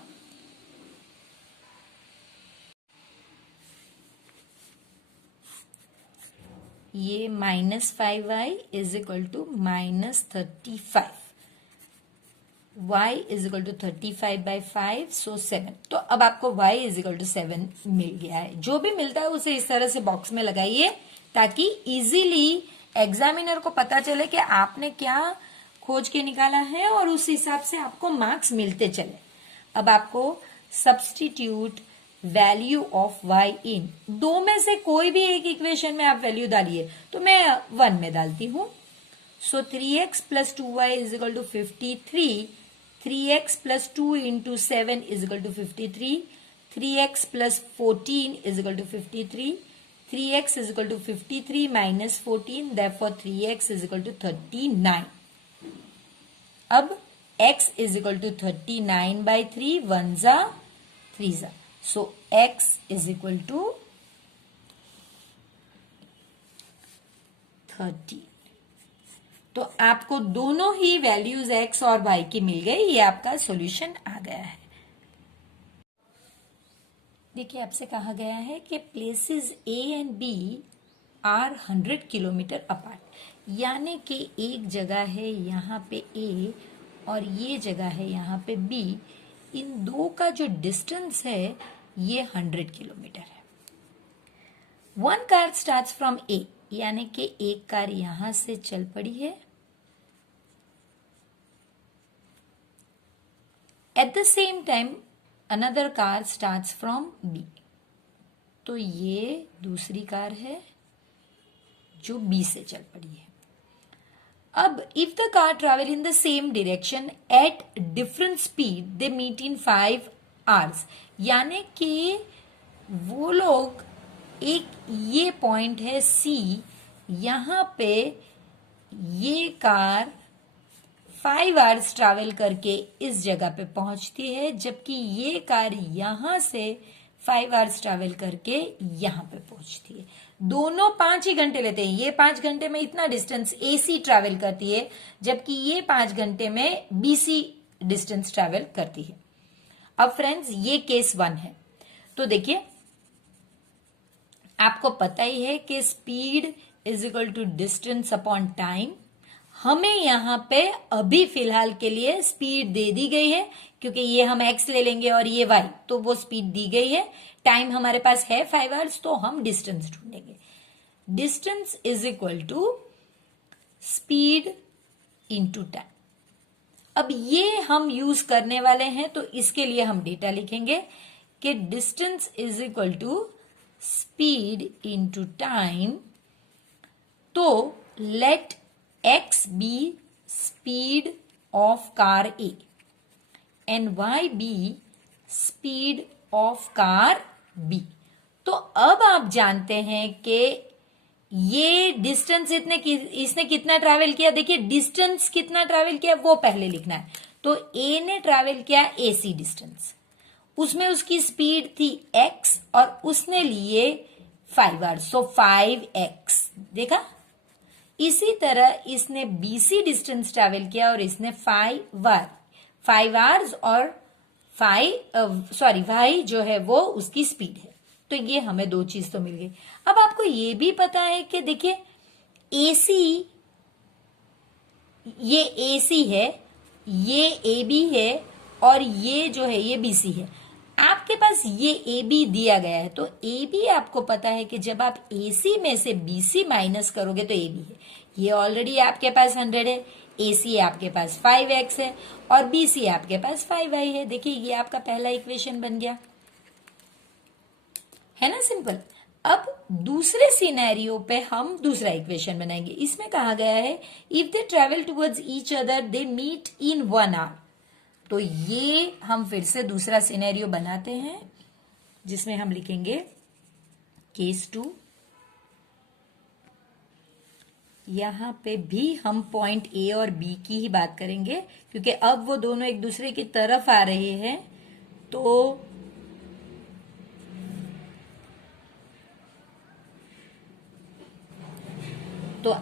ये -5y is equal to -35, y is equal to 35/5 so 7। तो अब आपको y इज इक्वल टू 7 मिल गया है। जो भी मिलता है उसे इस तरह से बॉक्स में लगाइए ताकि इजीली एग्जामिनर को पता चले कि आपने क्या खोज के निकाला है और उस हिसाब से आपको मार्क्स मिलते चले। अब आपको सब्स्टिट्यूट वैल्यू ऑफ y इन, दो में से कोई भी एक इक्वेशन में आप वैल्यू डालिए। तो मैं 1 में डालती हूं। So 3x plus 2y is equal to 53, 3x plus 2 into 7 is equal to 53, 3x plus 14 is equal to 53, 3x is equal to 53 minus 14, therefore 3x is equal to 39। अब x इज इक्वल टू 39/3, 1 जा 3 जा, सो x is equal to 30। तो आपको दोनों ही values x और y की मिल गई। ये आपका सॉल्यूशन आ गया है। देखिए, आपसे कहा गया है कि places A and B are 100 kilometre apart, यानी कि एक जगह है यहाँ पे A और ये जगह है यहाँ पे B। इन दो का जो डिस्टेंस है ये 100 किलोमीटर है। One car starts from A, यानी कि एक कार यहां से चल पड़ी है। At the same time another car starts from B। तो ये दूसरी कार है जो B से चल पड़ी है। अब if the car travel in the same direction at different speed they meet in 5 hours, यानी कि वो लोग, एक ये पॉइंट है C, यहां पे ये कार 5 आवर्स ट्रैवल करके इस जगह पे पहुंचती है, जबकि ये कार यहां से 5 आवर्स ट्रैवल करके यहां पे पहुंचती है। दोनों 5 ही घंटे लेते हैं। ये 5 घंटे में इतना डिस्टेंस AC ट्रैवल करती है, जबकि ये 5 घंटे में BC डिस्टेंस ट्रैवल करती है। अब फ्रेंड्स, ये केस 1 है। तो देखिए, आपको पता ही है कि speed is equal to distance upon time. हमें यहां पे अभी फिलहाल के लिए स्पीड दे दी गई है, क्योंकि ये हम x ले लेंगे और ये y, तो वो स्पीड दी गई है। टाइम हमारे पास है 5 आवर्स, तो हम डिस्टेंस ढूंढेंगे। Distance is equal to speed into time. अब ये हम यूज करने वाले हैं, तो इसके लिए हम डेटा लिखेंगे कि distance is equal to speed into time. तो let x be speed of car A and y be speed of car B। तो अब आप जानते हैं कि ये डिस्टेंस इसने कितना ट्रैवल किया। देखिए, डिस्टेंस कितना ट्रैवल किया वो पहले लिखना है। तो A ने ट्रैवल किया AC डिस्टेंस, उसमें उसकी स्पीड थी x और उसने लिए 5 आवर्स, सो 5x। देखा, इसी तरह इसने BC डिस्टेंस ट्रैवल किया और इसने 5 आवर्स और y जो है वो उसकी स्पीड है। तो ये हमें दो चीज तो मिल गई। अब आपको ये भी पता है कि देखिए, ये AC है, ये AB है और ये जो है ये BC है। आपके पास ये AB दिया गया है, तो AB आपको पता है कि जब आप AC में से BC माइनस करोगे तो AB है। ये ऑलरेडी आपके पास 100 है, AC आपके पास 5x है और BC आपके पास 5y है। देखिए, ये आपका पहला इक्वेशन बन गया है ना, सिंपल। अब दूसरे सिनेरियो पे हम दूसरा इक्वेशन बनाएंगे। इसमें कहा गया है if they travel towards each other they meet in 1 hour. तो ये हम फिर से दूसरा सिनेरियो बनाते हैं, जिसमें हम लिखेंगे केस 2। यहाँ पे भी हम पॉइंट ए और बी की ही बात करेंगे, क्योंकि अब वो दोनों एक दूसरे की तरफ आ रहे हैं। तो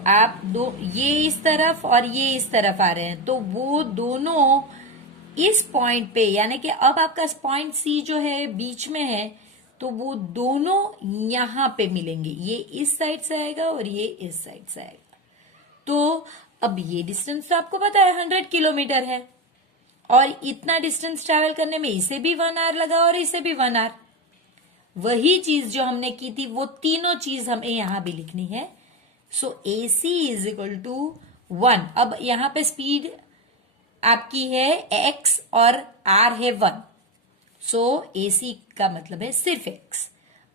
आप ये इस तरफ और ये इस तरफ आ रहे हैं, तो वो दोनों इस पॉइंट पे, यानी कि अब आपका पॉइंट सी जो है बीच में है, तो वो दोनों यहां पे मिलेंगे। ये इस साइड से आएगा और ये इस साइड से आएगा। तो अब ये डिस्टेंस तो आपको पता है 100 किलोमीटर है, और इतना डिस्टेंस ट्रेवल करने में इसे भी 1 आवर लगा और इसे भी 1 आवर। वही चीज जो हमने की थी वो तीनों चीज हमें यहां भी लिखनी है। सो AC इज इक्वल टू 1। अब यहां पे स्पीड आपकी है x और r है 1। सो AC का मतलब है सिर्फ x।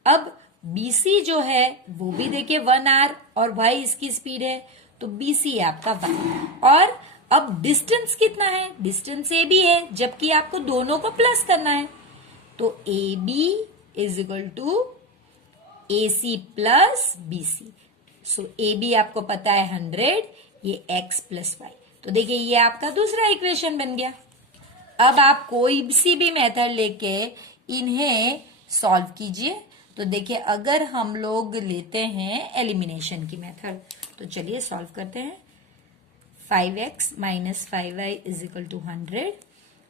अब BC जो है वो भी देखिए 1 आवर और y इसकी स्पीड है, तो BC आपका 1। और अब डिस्टेंस कितना है? डिस्टेंस AB है, जबकि आपको दोनों को प्लस करना है। तो AB is equal to AC plus BC। So AB आपको पता है 100, ये x प्लस y। तो देखिए ये आपका दूसरा इक्वेशन बन गया। अब आप कोई सी भी मेथड लेके इन्हें सॉल्व कीजिए। तो देखिए अगर हम लोग लेते हैं एलिमिनेशन की मेथड, तो चलिए सॉल्व करते हैं। 5x minus 5y is equal to 100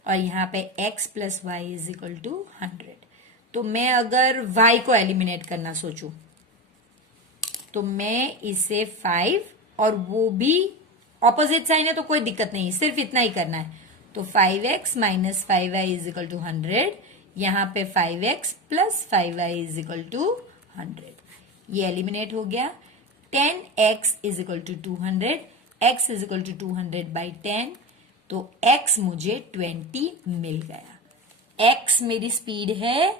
और यहाँ पे x plus y is equal to 100। तो मैं अगर y को एलिमिनेट करना सोचूं, तो मैं इसे 5 और वो भी ऑपोजिट साइन है तो कोई दिक्कत नहीं, सिर्फ इतना ही करना है। तो 5x minus 5y is equal to 100, यहाँ पे 5x plus 5y is equal to 100। ये एलिमिनेट हो गया। 10x is equal to 200, x is equal to 200 by 10, तो x मुझे 20 मिल गया। x मेरी स्पीड है,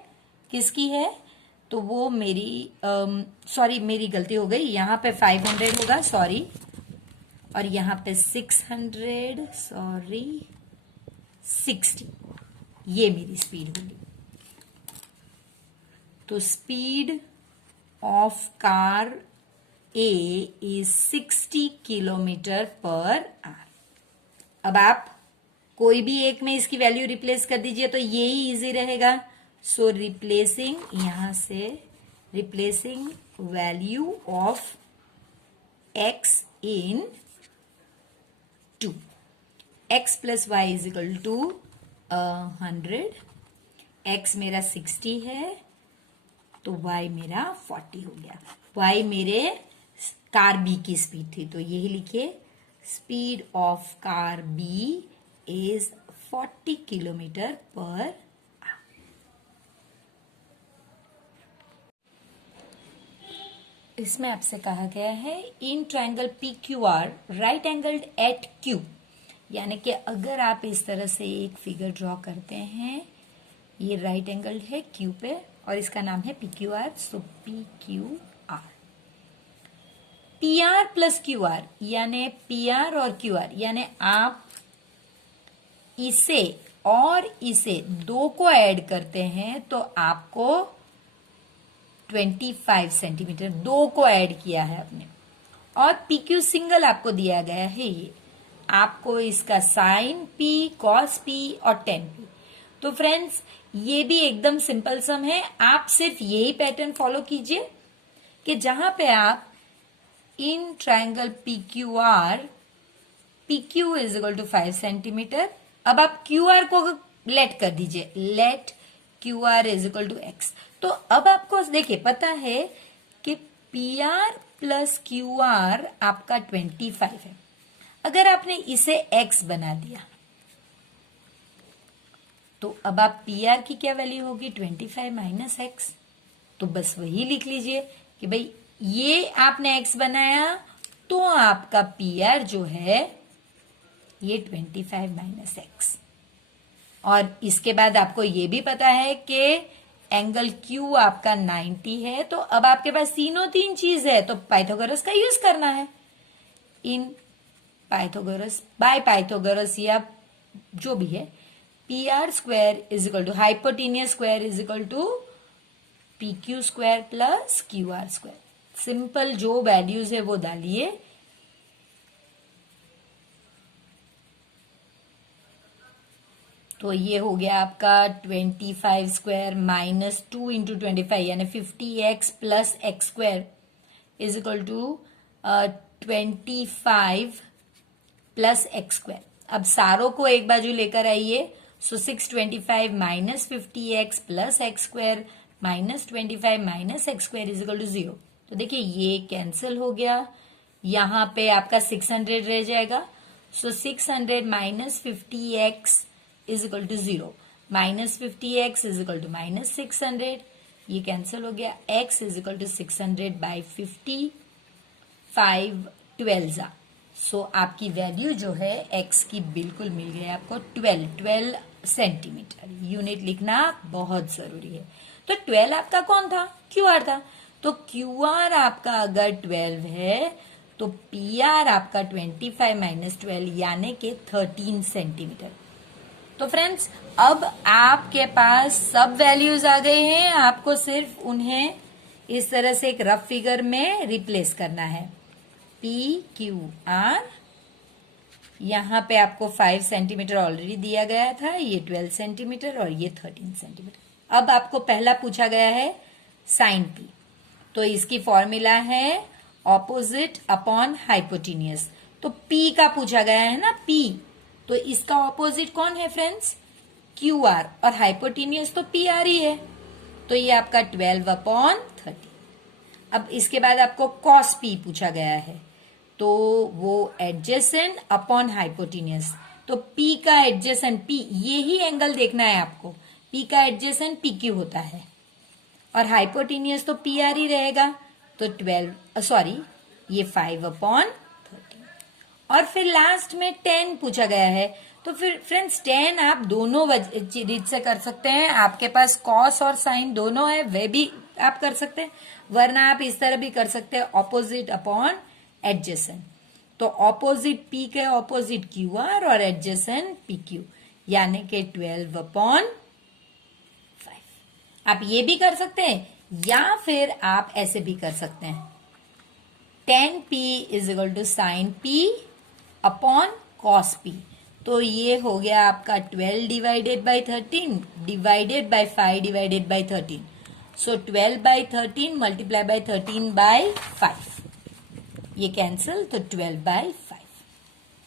किसकी है? तो वो मेरी मेरी गलती हो गई, यहाँ पे 500 होगा, सॉरी, और यहाँ पे 600, सॉरी 60, ये मेरी स्पीड होगी। तो speed of car A is 60 kilometre per hour. अब आप कोई भी एक में इसकी वैल्यू रिप्लेस कर दीजिए तो ये ही इजी रहेगा। सो रिप्लेसिंग, यहां से replacing value of x in 2, x plus Y is equal to 100, x मेरा 60 है तो y मेरा 40 हो गया। y मेरे कार B की स्पीड थी, तो यही लिखिए, speed of car B is 40 kilometre पर। इसमें आपसे कहा गया है in triangle PQR right angled at Q, यानी कि अगर आप इस तरह से एक फिगर ड्रॉ करते हैं, ये राइट एंगल्ड है Q पे और इसका नाम है PQR, सो PQR। PR प्लस QR यानी PR और QR, यानी आप इसे और इसे दो को ऐड करते हैं तो आपको 25 सेंटीमीटर, दो को ऐड किया है आपने, और PQ सिंगल आपको दिया गया है। ये आपको इसका साइन P, कॉस P और tan P। तो फ्रेंड्स ये भी एकदम सिंपल सम है, आप सिर्फ यही पैटर्न फॉलो कीजिए कि जहां पे आप in triangle PQR, PQ is equal to 5 centimetre. अब आप QR को लेट कर दीजिए, let QR is equal to x। तो अब आपको देखिए पता है कि PR प्लस QR आपका 25 है। अगर आपने इसे x बना दिया तो अब आप PR की क्या वैल्यू होगी? 25 माइनस x। तो बस वही लिख लीजिए कि भाई ये आपने x बनाया तो आपका PR जो है ये 25 माइनस x। और इसके बाद आपको ये भी पता है कि एंगल Q आपका 90 है। तो अब आपके पास तीन चीज है, तो पाइथागोरस का यूज करना है। इन पाइथागोरस, बाय पाइथागोरस या जो भी है, PR square is equal to hypotenuse square is equal to PQ square plus QR square. Simple जो वैल्यूज है वो डालिए, तो ये हो गया आपका 25 स्क्वायर माइनस 2 इंटू 25 यानी 50x plus X square is equal to 25 plus X square. अब सारों को एक बाजू लेकर आइए, so 625 minus 50x plus X square minus 25 minus X square is equal to 0। तो देखिए ये कैंसिल हो गया, यहाँ पे आपका 600 रह जाएगा। So 600 minus 50x is equal to 0, minus 50x is equal to minus 600, ये कैंसिल हो गया। x is equal to 600 by 50, 5 12 so आपकी वैल्यू जो है x की बिल्कुल मिल गई आपको 12 सेंटीमीटर। यूनिट लिखना बहुत जरूरी है। तो 12 आपका कौन था? QR था। तो QR आपका अगर 12 है तो PR आपका 25 माइनस 12 यानी कि 13 सेंटीमीटर। तो फ्रेंड्स अब आपके पास सब वैल्यूज आ गए हैं, आपको सिर्फ उन्हें इस तरह से एक रफ फिगर में रिप्लेस करना है। PQR, यहाँ पे आपको 5 सेंटीमीटर ऑलरेडी दिया गया था, ये 12 सेंटीमीटर और ये 13 सेंटीमीटर। अब आपको पहला पूछा गया है साइन P, तो इसकी फॉर्मूला है ऑपोजिट अपॉन हाइपोटेन्यूज। तो P का पूछा गया है ना, P, तो इसका ऑपोजिट कौन है फ्रेंड्स? QR, और हाइपोटेन्यूज तो PR ही है, तो ये आपका 12 अपॉन 30। अब इसके बाद आपको कॉस P पूछा गया है, तो वो एडजेसेंट अपॉन हाइपोटेन्यूज। तो P का एडजेसेंट P, ये ही एंगल देखना है आपको, P का एडजेसेंट PQ होता है और हाइपोटेन्यूज तो PR ही रहेगा, तो 5 अपॉन 30। और फिर लास्ट में 10 पूछा गया है, तो फिर फ्रेंड्स 10 आप दोनों रीत से कर सकते हैं। आपके पास कॉस और साइन दोनों है, वे भी आप कर सकते हैं, वरना आप इस तरह भी कर सकते हैं, ऑपोजिट अपॉन एडजेसेंट। तो ऑपोजिट P के ऑपोजिट QR और एडजेसेंट PQ, यानी कि 12 अपॉन 5। आप ये भी कर सकते हैं या फिर आप ऐसे भी कर सकते हैं, 10P is equal to sine P upon cos P। तो ये हो गया आपका 12 divided by 13 divided by 5 divided by 13। So 12 by 13 multiply by 13 by 5, ये कैंसिल, तो 12 बाई 5।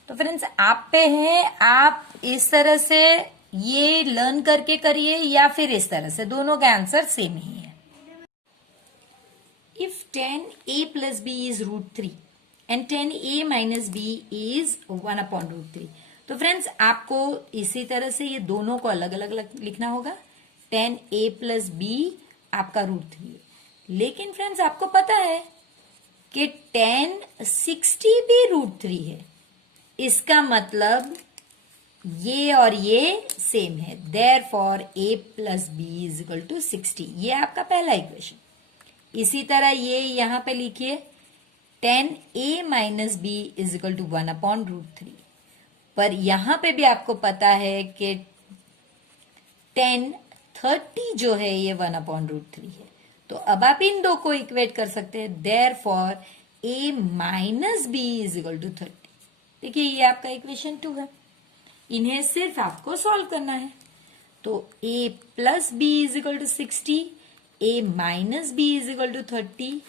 तो फ्रेंड्स आप पे है, आप इस तरह से ये लर्न करके करिए या फिर इस तरह से, दोनों का आंसर सेम ही है। If 10a plus b is root 3 and 10a minus b is 1 upon root 3, तो फ्रेंड्स आपको इसी तरह से ये दोनों को अलग अलग लिखना होगा। 10a plus b आपका रूट 3 है, लेकिन फ्रेंड्स आपको पता है कि 1060 भी रूट 3 है, इसका मतलब ये और ये सेम है, therefore a plus b is equal to 60। ये आपका पहला इक्वेशन। इसी तरह ये यहां पे लिखिए 10a minus B is equal to 1 upon root 3, पर यहां पे भी आपको पता है कि 1030 जो है ये 1 अपॉन रूट 3 है। तो अब आप इन दो को इक्वेट कर सकते हैं, therefore a minus B is equal to 30। देखिए ये आपका इक्वेशन 2 है, इन्हें सिर्फ आपको सॉल्व करना है। तो a plus B is equal to 60, a minus B is equal to 30।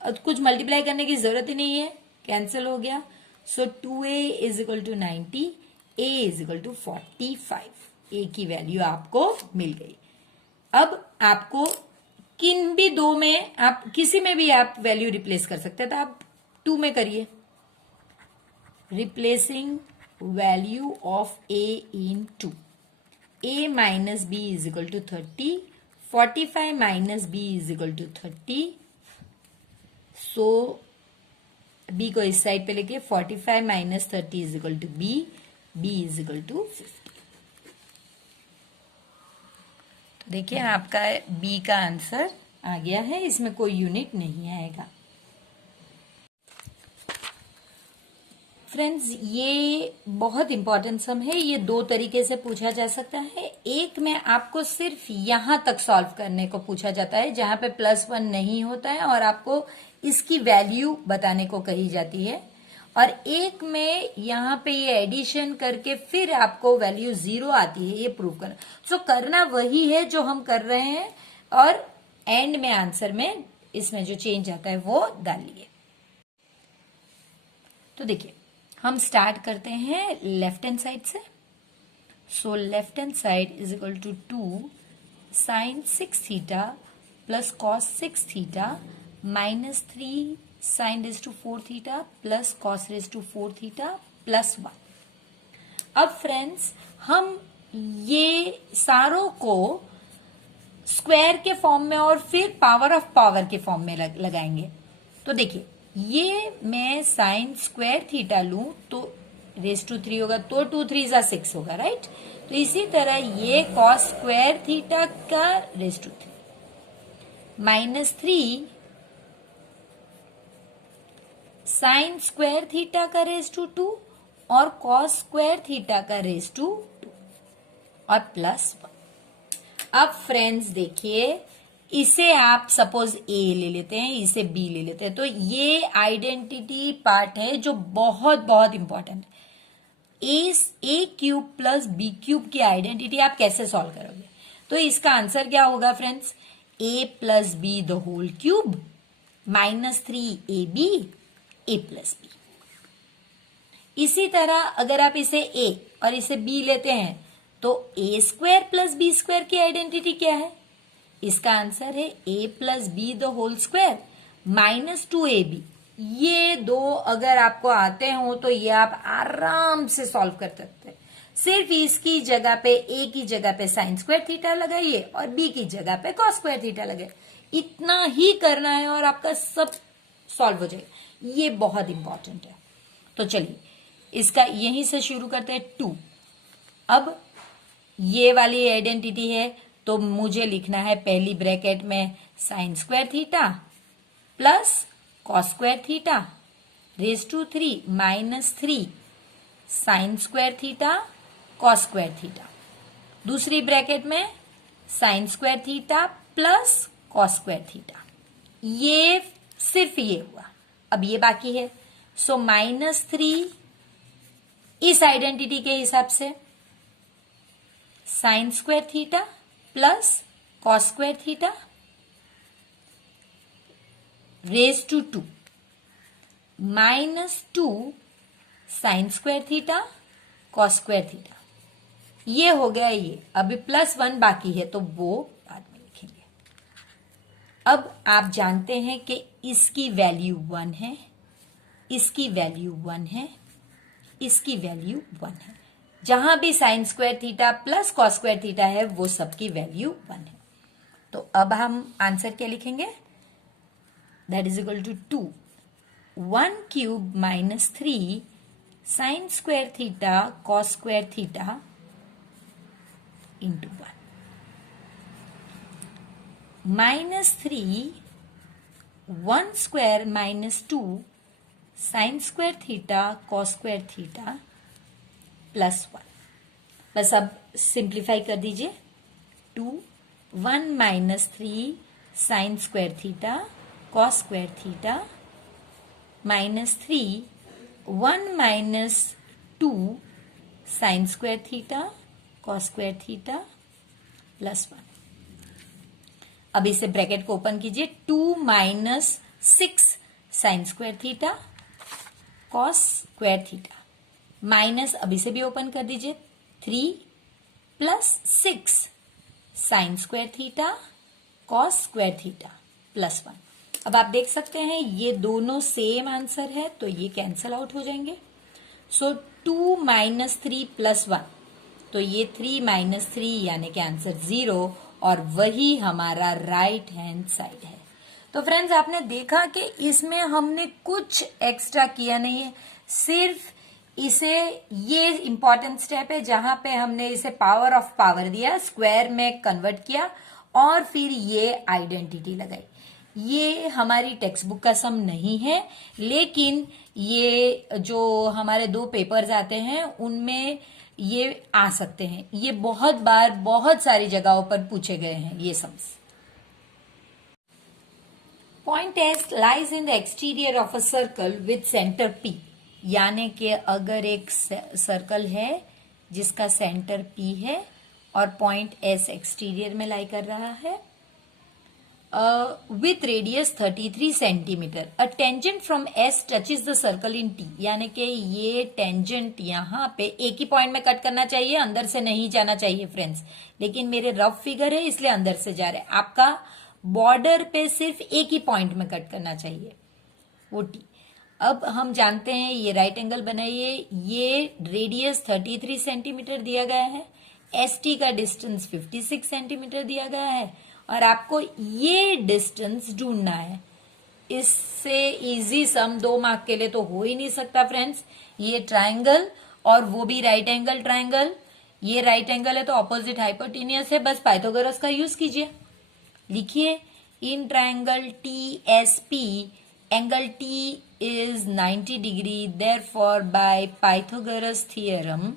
अब कुछ मल्टीप्लाई करने की जरूरत ही नहीं है, कैंसिल हो गया। So 2a is equal to 90, a is equal to 45। a की वैल्यू आपको मिल गई। अब आपको किन भी दो में, आप किसी में भी आप वैल्यू रिप्लेस कर सकते हैं, तो आप 2 में करिए, replacing value of a in 2। a minus B is equal to 30, 45 minus B is equal to 30। So b को इस साइड पे लेके 45 minus 30 is equal to b, b is equal to 50। तो देखिए आपका b का आंसर आ गया है, इसमें कोई यूनिट नहीं आएगा। फ्रेंड्स ये बहुत इंपॉर्टेंट सम है, ये 2 तरीके से पूछा जा सकता है। एक में आपको सिर्फ यहां तक सॉल्व करने को पूछा जाता है जहां पे +1 नहीं होता है और आपको इसकी वैल्यू बताने को कही जाती है, और एक में यहाँ पे ये एडिशन करके फिर आपको वैल्यू 0 आती है, ये प्रूव करना। सो करना वही है जो हम कर रहे हैं, और एंड में आंसर में इसमें जो चेंज आता है वो डालिए। तो देखिए हम स्टार्ट करते हैं लेफ्ट हैंड साइड से। So left hand side is equal to 2 sine 6 theta plus cos 6 theta minus 3 sine raise to 4 theta plus cos raise to 4 theta plus 1। अब फ्रेंड्स हम ये सारों को स्क्वायर के फॉर्म में और फिर पावर ऑफ पावर के फॉर्म में लगाएंगे। तो देखिए ये मैं साइन स्क्वायर थीटा लूं तो रेज टू 3 होगा, तो 2 3 जा 6 होगा, राइट। तो इसी तरह ये कॉस स्क्वायर थीटा का raise to 3 minus 3 sine square theta का रेज टू 2 और कॉस स्क्वायर थीटा का रेज टू 2 और प्लस 1। अब फ्रेंड्स देखिए इसे आप सपोज ए ले लेते हैं, इसे बी ले लेते हैं, तो ये आइडेंटिटी पार्ट है जो बहुत बहुत इंपॉर्टेंट है। A cube plus B cube की आइडेंटिटी आप कैसे सॉल्व करोगे? तो इसका आंसर क्या होगा friends? A plus B the whole cube minus 3ab A plus B. इसी तरह अगर आप इसे ए और इसे बी लेते हैं तो A square plus B square की आइडेंटिटी क्या है? इसका आंसर है A plus B the whole square minus 2ab। ये दो अगर आपको आते हो तो ये आप आराम से सॉल्व कर सकते हैं। सिर्फ इसकी जगह पे ए की जगह पे साइन स्क्वायर थीटा लगाइए और बी की जगह पे कॉस स्क्वायर थीटा लगाइए। इतना ही करना है और आपका सब सॉल्व हो जाएगा। ये बहुत इंपॉर्टेंट है। तो चलिए इसका यहीं से शुरू करते हैं 2। अब ये वाली आइडेंटिटी है तो मुझे लिखना है पहली ब्रैकेट में sine square theta plus cos square theta raise to 3 minus 3 sine square theta cos square theta. दूसरी ब्रैकेट में sine square theta plus cos square theta. ये सिर्फ ये हुआ। अब ये बाकी है। सो माइनस 3 इस आइडेंटिटी के हिसाब से sine square theta plus cos square theta raise to 2 minus 2 sine square theta cos square theta. ये हो गया ये। अभी प्लस 1 बाकी है तो वो बाद में लिखेंगे। अब आप जानते हैं कि इसकी वैल्यू 1 है, इसकी वैल्यू 1 है, इसकी वैल्यू 1 है। जहां भी sign square theta plus cos square theta है वो सबकी वैल्यू 1 है। तो अब हम आंसर क्या लिखेंगे? That is equal to 2 1 cube minus 3 sine square theta cos square theta into 1 minus 3 1 square minus 2 sine square theta cos square theta plus 1। बस अब सिंप्लीफाई कर दीजिए। 2 1 minus 3 sine square theta cos square theta minus 3 1 minus 2 sine square theta cos square theta plus 1। अब इसे bracket को open कीजिए। 2 minus 6 sign square theta cos square theta minus, अब इसे भी ओपन कर दीजिए, 3 plus 6 sign square theta cos square theta plus 1। अब आप देख सकते हैं ये दोनों सेम आंसर है तो ये कैंसल आउट हो जाएंगे। सो 2 माइनस 3 प्लस 1, तो ये 3 माइनस 3 यानी कि आंसर 0 और वही हमारा राइट हैंड साइड है। तो फ्रेंड्स आपने देखा कि इसमें हमने कुछ एक्स्ट्रा किया नहीं है, सिर्फ इसे ये इंपॉर्टेंट स्टेप है जहां पे हमने इसे पावर ऑफ पावर दिया, स्क्वायर में कन्वर्ट किया और फिर ये आइडेंटिटी लगाई। ये हमारी टेक्स्ट बुक का सम नहीं है, लेकिन ये जो हमारे 2 पेपर्स आते हैं उनमें ये आ सकते हैं। ये बहुत बार बहुत सारी जगहों पर पूछे गए हैं ये sums. Point S lies in the exterior of a circle with center P. यानी कि अगर एक सर्कल है जिसका सेंटर P है और पॉइंट S एक्सटीरियर में लाई कर रहा है with radius 33 centimetre, a tangent from S touches the circle in T, यानी कि ये टेंजेंट यहाँ पे एक ही पॉइंट में कट करना चाहिए, अंदर से नहीं जाना चाहिए फ्रेंड्स, लेकिन मेरे रफ फिगर है इसलिए अंदर से जा रहे हैं। आपका बॉर्डर पे सिर्फ एक ही पॉइंट में कट करना चाहिए, वो T। अब हम जानते हैं ये राइट एंगल बनाइए, ये रेडियस 33 सेंटीमीटर दिया गया है, ST का डिस्टेंस 56 सेंटीमीटर दिया गया है और आपको ये डिस्टेंस ढूंढना है। इससे इजी सम 2 मार्क के लिए तो हो ही नहीं सकता फ्रेंड्स। ये ट्रायंगल और वो भी राइट एंगल ट्रायंगल, ये राइट एंगल है तो ऑपोजिट हाइपोटेनियस है, बस पाइथागोरस का यूज कीजिए। लिखिए in triangle TSP angle T is 90 degree, therefore by Pythagoras theorem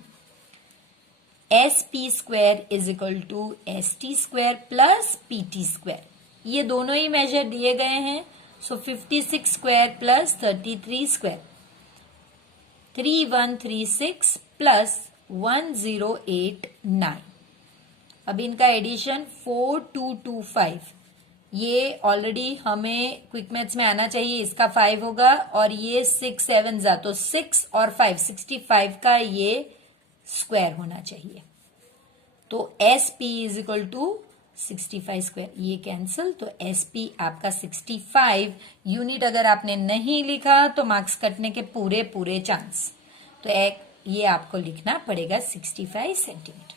SP square is equal to ST square plus PT square. ये दोनों ही मेजर दिए गए हैं, so 56 square plus 33 square 3136 plus 1089। अब इनका एडिशन 4225, ये ऑलरेडी हमें क्विक मैथ्स में आना चाहिए, इसका 5 होगा और ये 6 7 जा तो 6 और 5 65 का ये स्क्वायर होना चाहिए। तो SP is equal to 65 square, ये कैंसिल, तो SP आपका 65 यूनिट। अगर आपने नहीं लिखा तो मार्क्स कटने के पूरे पूरे चांस, तो ये आपको लिखना पड़ेगा 65 सेंटीमीटर।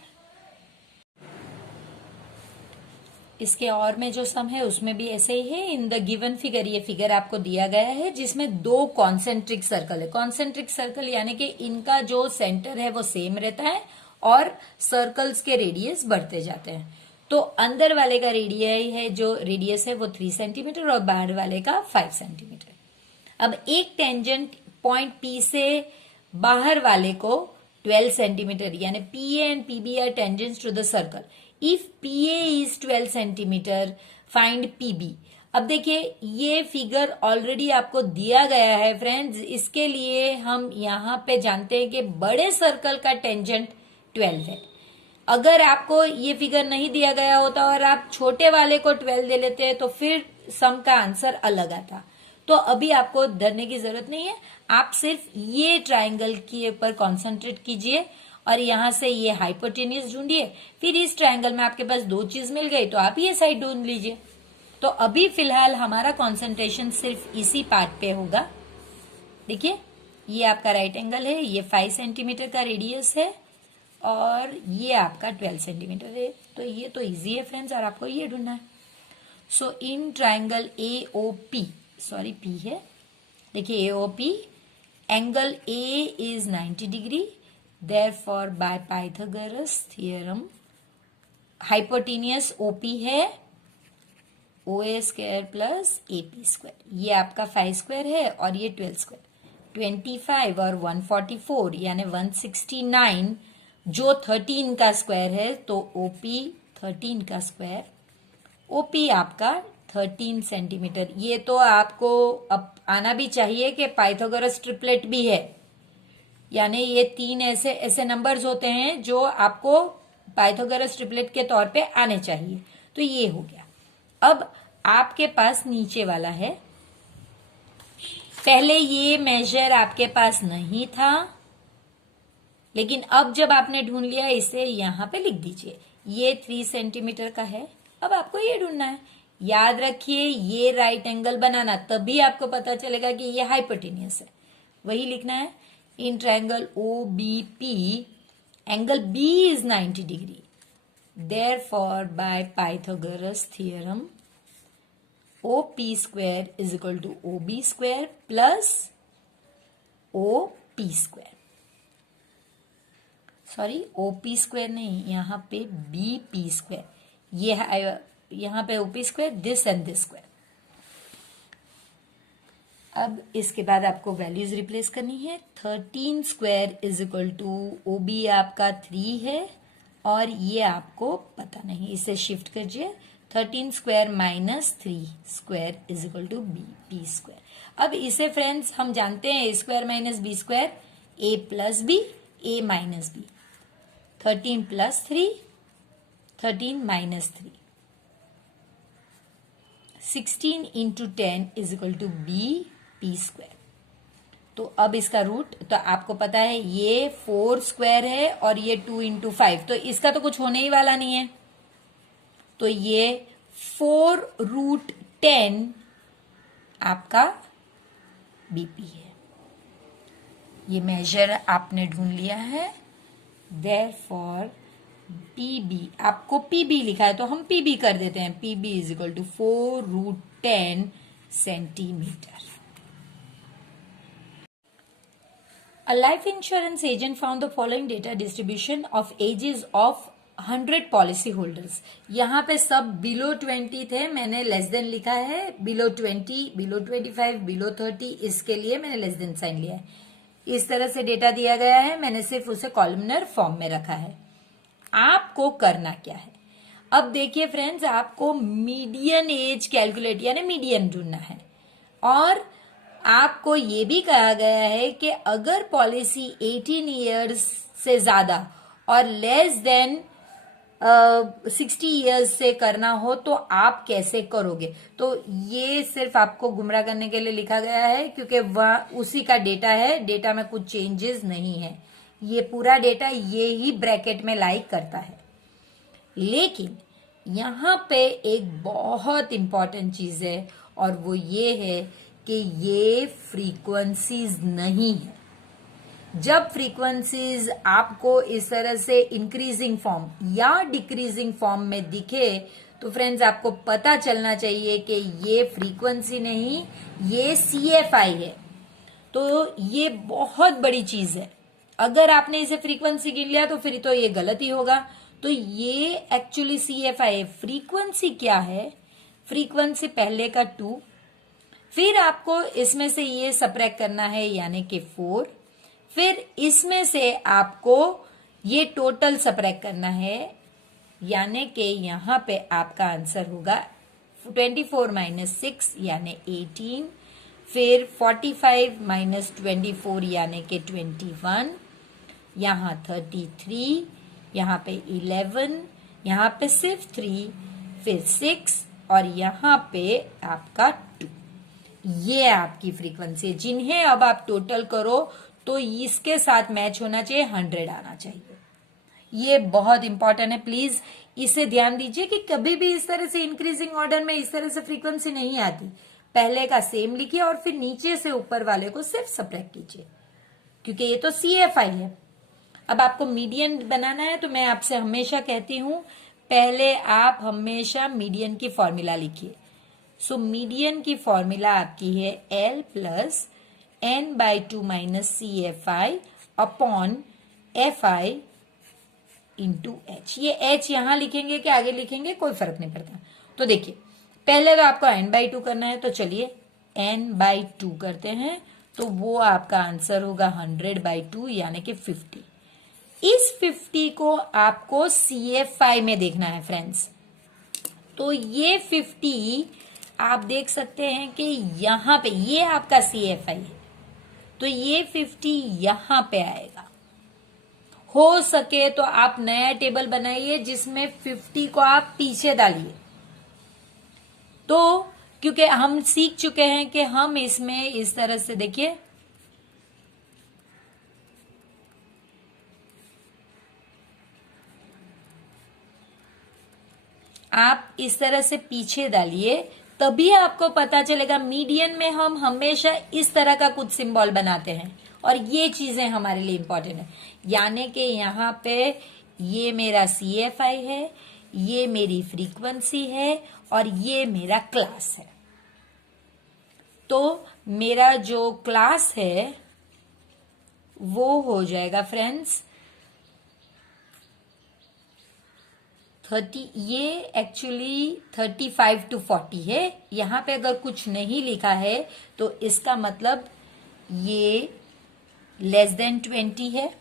इसके और में जो सम है उसमें भी ऐसे ही है। इन द गिवन फिगर, ये फिगर आपको दिया गया है जिसमें 2 कॉन्सेंट्रिक सर्कल है। कॉन्सेंट्रिक सर्कल यानी कि इनका जो सेंटर है वो सेम रहता है और सर्कल्स के रेडियस बढ़ते जाते हैं। तो अंदर वाले का रेडियस है वो 3 सेंटीमीटर और बाहर वाले का 5 सेंटीमीटर। अब एक टेंजेंट पॉइंट P से बाहर वाले को 12 सेंटीमीटर, यानी PA and PB are tangents to the circle. If PA is 12 centimetre find PB। अब देखिए ये फिगर ऑलरेडी आपको दिया गया है फ्रेंड्स, इसके लिए हम यहाँ पे जानते हैं कि बड़े सर्कल का टेंजेंट 12 है। अगर आपको ये फिगर नहीं दिया गया होता और आप छोटे वाले को 12 दे लेते तो फिर सम का आंसर अलग आता। तो अभी आपको डरने की जरूरत नहीं है, आप सिर्फ ये ट्रायंगल के ऊपर कॉन्सेंट्रेट कीजिए और यहां से ये हाइपोटेन्यूज ढूंढिए। फिर इस ट्रायंगल में आपके पास 2 चीज मिल गई तो आप ये साइड ढूंढ लीजिए। तो अभी फिलहाल हमारा कॉन्सेंट्रेशन सिर्फ इसी पार्ट पे होगा। देखिए ये आपका राइट एंगल है, ये 5 सेंटीमीटर का रेडियस है और ये आपका 12 सेंटीमीटर है। तो ये तो इजी है फ्रेंड्स और आपको ये ढूंढना है। So in triangle AOP, sorry P है, देखिए AOP angle A is 90 degree, therefore by Pythagoras theorem hypotenuse OP है OA square plus AP square. ये आपका 5 स्क्वायर है और ये 12 स्क्वायर। 25 और 144 यानी 169 जो 13 का स्क्वायर है, तो OP 13 का स्क्वायर, OP आपका 13 सेंटीमीटर। ये तो आपको अब आना भी चाहिए कि पाइथागोरस ट्रिपलेट भी है, यानी ये 3 ऐसे नंबर्स होते हैं जो आपको पाइथागोरस ट्रिपलेट के तौर पे आने चाहिए। तो ये हो गया। अब आपके पास नीचे वाला है, पहले ये मेजर आपके पास नहीं था, लेकिन अब जब आपने ढूंढ लिया इसे यहां पे लिख दीजिए। ये 3 सेंटीमीटर का है, अब आपको ये ढूंढना है। याद रखिए ये राइट एंगल बनाना, तभी आपको पता चलेगा कि ये हाइपोटेनियस है, वही लिखना है। In triangle OBP angle B is 90 degree, therefore by Pythagoras theorem OP square is equal to OB square plus OP square. Sorry OP square नहीं, यहाँ पे BP स्क्वायर, ये है यहाँ पे OP square, this and this square. अब इसके बाद आपको वैल्यूज रिप्लेस करनी है। 13 square is equal to OB आपका 3 है और ये आपको पता नहीं, इसे शिफ्ट कीजिए 13 square minus 3 square is equal to B, B square. अब इसे फ्रेंड्स हम जानते हैं, A square minus B square, A plus B, A minus B. 13 plus 3, 13 minus 3, 16 into 10 is equal to B, P square. तो अब इसका root, तो आपको पता है ये 4 स्क्वायर है और ये 2 इंटू 5, तो इसका तो कुछ होने ही वाला नहीं है। तो ये 4√10 आपका बीपी है। ये मेजर आपने ढूंढ लिया है। देयरफॉर पीबी, आपको पीबी लिखा है तो हम पीबी कर देते हैं। PB is equal to 4√10 centimetre. A life insurance agent found the following data distribution of ages of 100 policy holders। यहाँ पे सब बिलो 20 थे, मैंने लेस देन लिखा है। बिलो 20, बिलो 25, बिलो 30, इसके लिए मैंने लेस देन साइन लिया है। इस तरह से डेटा दिया गया है, मैंने सिर्फ उसे कॉलमनर फॉर्म में रखा है। आपको करना क्या है, अब देखिए फ्रेंड्स, आपको मीडियन एज कैलकुलेट यानी मीडियन ढूंढना है। और आपको ये भी कहा गया है कि अगर पॉलिसी 18 इयर्स से ज्यादा और लेस देन 60 इयर्स से करना हो तो आप कैसे करोगे। तो ये सिर्फ आपको गुमराह करने के लिए लिखा गया है, क्योंकि वह उसी का डेटा है, डेटा में कुछ चेंजेस नहीं है। ये पूरा डेटा ये ही ब्रैकेट में लाइक करता है। लेकिन यहाँ पे एक बहुत इंपॉर्टेंट चीज है, और वो ये है कि ये फ्रीक्वेंसीज नहीं है। जब फ्रीक्वेंसीज आपको इस तरह से इंक्रीजिंग फॉर्म या डिक्रीजिंग फॉर्म में दिखे तो फ्रेंड्स आपको पता चलना चाहिए कि ये फ्रीक्वेंसी नहीं, ये CFI है। तो ये बहुत बड़ी चीज है। अगर आपने इसे फ्रीक्वेंसी गिन लिया तो फिर तो ये गलत ही होगा। तो ये एक्चुअली CFI है। फ्रीक्वेंसी क्या है, फ्रीक्वेंसी पहले का 2, फिर आपको इसमें से ये सब्ट्रैक्ट करना है यानी कि 4, फिर इसमें से आपको ये टोटल सब्ट्रैक्ट करना है यानी कि यहाँ पे आपका आंसर होगा 24 माइनस 6 यानी 18, फिर 45 माइनस 24 यानी कि 21, यहाँ 33, यहाँ पे 11, यहाँ पे सिर्फ 3, फिर 6 और यहाँ पे आपका 2। ये आपकी फ्रीक्वेंसी है, जिन्हें अब आप टोटल करो तो इसके साथ मैच होना चाहिए, 100 आना चाहिए। ये बहुत इंपॉर्टेंट है, प्लीज इसे ध्यान दीजिए कि कभी भी इस तरह से इंक्रीजिंग ऑर्डर में इस तरह से फ्रीक्वेंसी नहीं आती। पहले का सेम लिखिए और फिर नीचे से ऊपर वाले को सिर्फ सब्ट्रैक्ट कीजिए, क्योंकि ये तो CFI है। अब आपको मीडियन बनाना है तो मैं आपसे हमेशा कहती हूं, पहले आप हमेशा मीडियन की फॉर्मूला लिखिए। सो मीडियन की फॉर्मूला आपकी है L plus n/2 minus CFI upon FI into H। ये H यहां लिखेंगे कि आगे लिखेंगे कोई फर्क नहीं पड़ता। तो देखिए, पहले तो आपको n/2 करना है, तो चलिए n/2 करते हैं। तो वो आपका आंसर होगा 100/2 यानी कि 50। इस 50 को आपको CFI में देखना है फ्रेंड्स। तो ये 50 आप देख सकते हैं कि यहां पे ये आपका CFI है, तो ये 50 यहां पे आएगा। हो सके तो आप नया टेबल बनाइए जिसमें 50 को आप पीछे डालिए। तो क्योंकि हम सीख चुके हैं कि हम इसमें इस तरह से देखिए, आप इस तरह से पीछे डालिए, तभी आपको पता चलेगा। मीडियन में हम हमेशा इस तरह का कुछ सिंबल बनाते हैं और ये चीजें हमारे लिए इंपॉर्टेंट है। यानी कि यहाँ पे ये मेरा CFI है, ये मेरी फ्रीक्वेंसी है और ये मेरा क्लास है। तो मेरा जो क्लास है वो हो जाएगा फ्रेंड्स 30, ये एक्चुअली 35 to 40 है। यहाँ पे अगर कुछ नहीं लिखा है तो इसका मतलब ये लेस देन 20 है,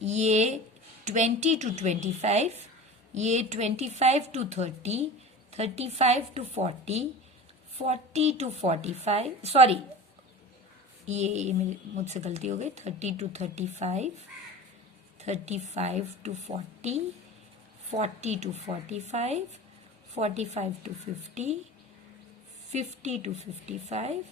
ये 20 to 25, ये 25 to 30, 35 to 40, 40 to 45, सॉरी ये मुझसे गलती हो गई, 30 to 35, 35 to 40, 40 to 45, 45 to 50, 50 to 55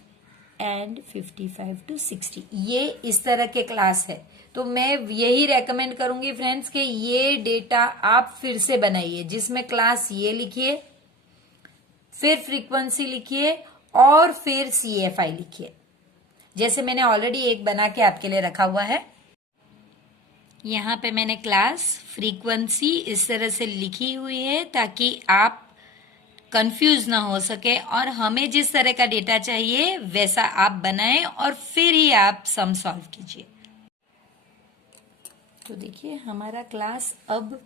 and 55 to 60। ये इस तरह के क्लास है। तो मैं यही रेकमेंड करूंगी फ्रेंड्स कि ये डेटा आप फिर से बनाइए, जिसमें क्लास ये लिखिए, फिर फ्रीक्वेंसी लिखिए और फिर CFI लिखिए। जैसे मैंने ऑलरेडी एक बना के आपके लिए रखा हुआ है। यहाँ पे मैंने क्लास, फ्रीक्वेंसी इस तरह से लिखी हुई है ताकि आप कंफ्यूज ना हो सके, और हमें जिस तरह का डेटा चाहिए वैसा आप बनाएं और फिर ही आप सम सॉल्व कीजिए। तो देखिए हमारा क्लास अब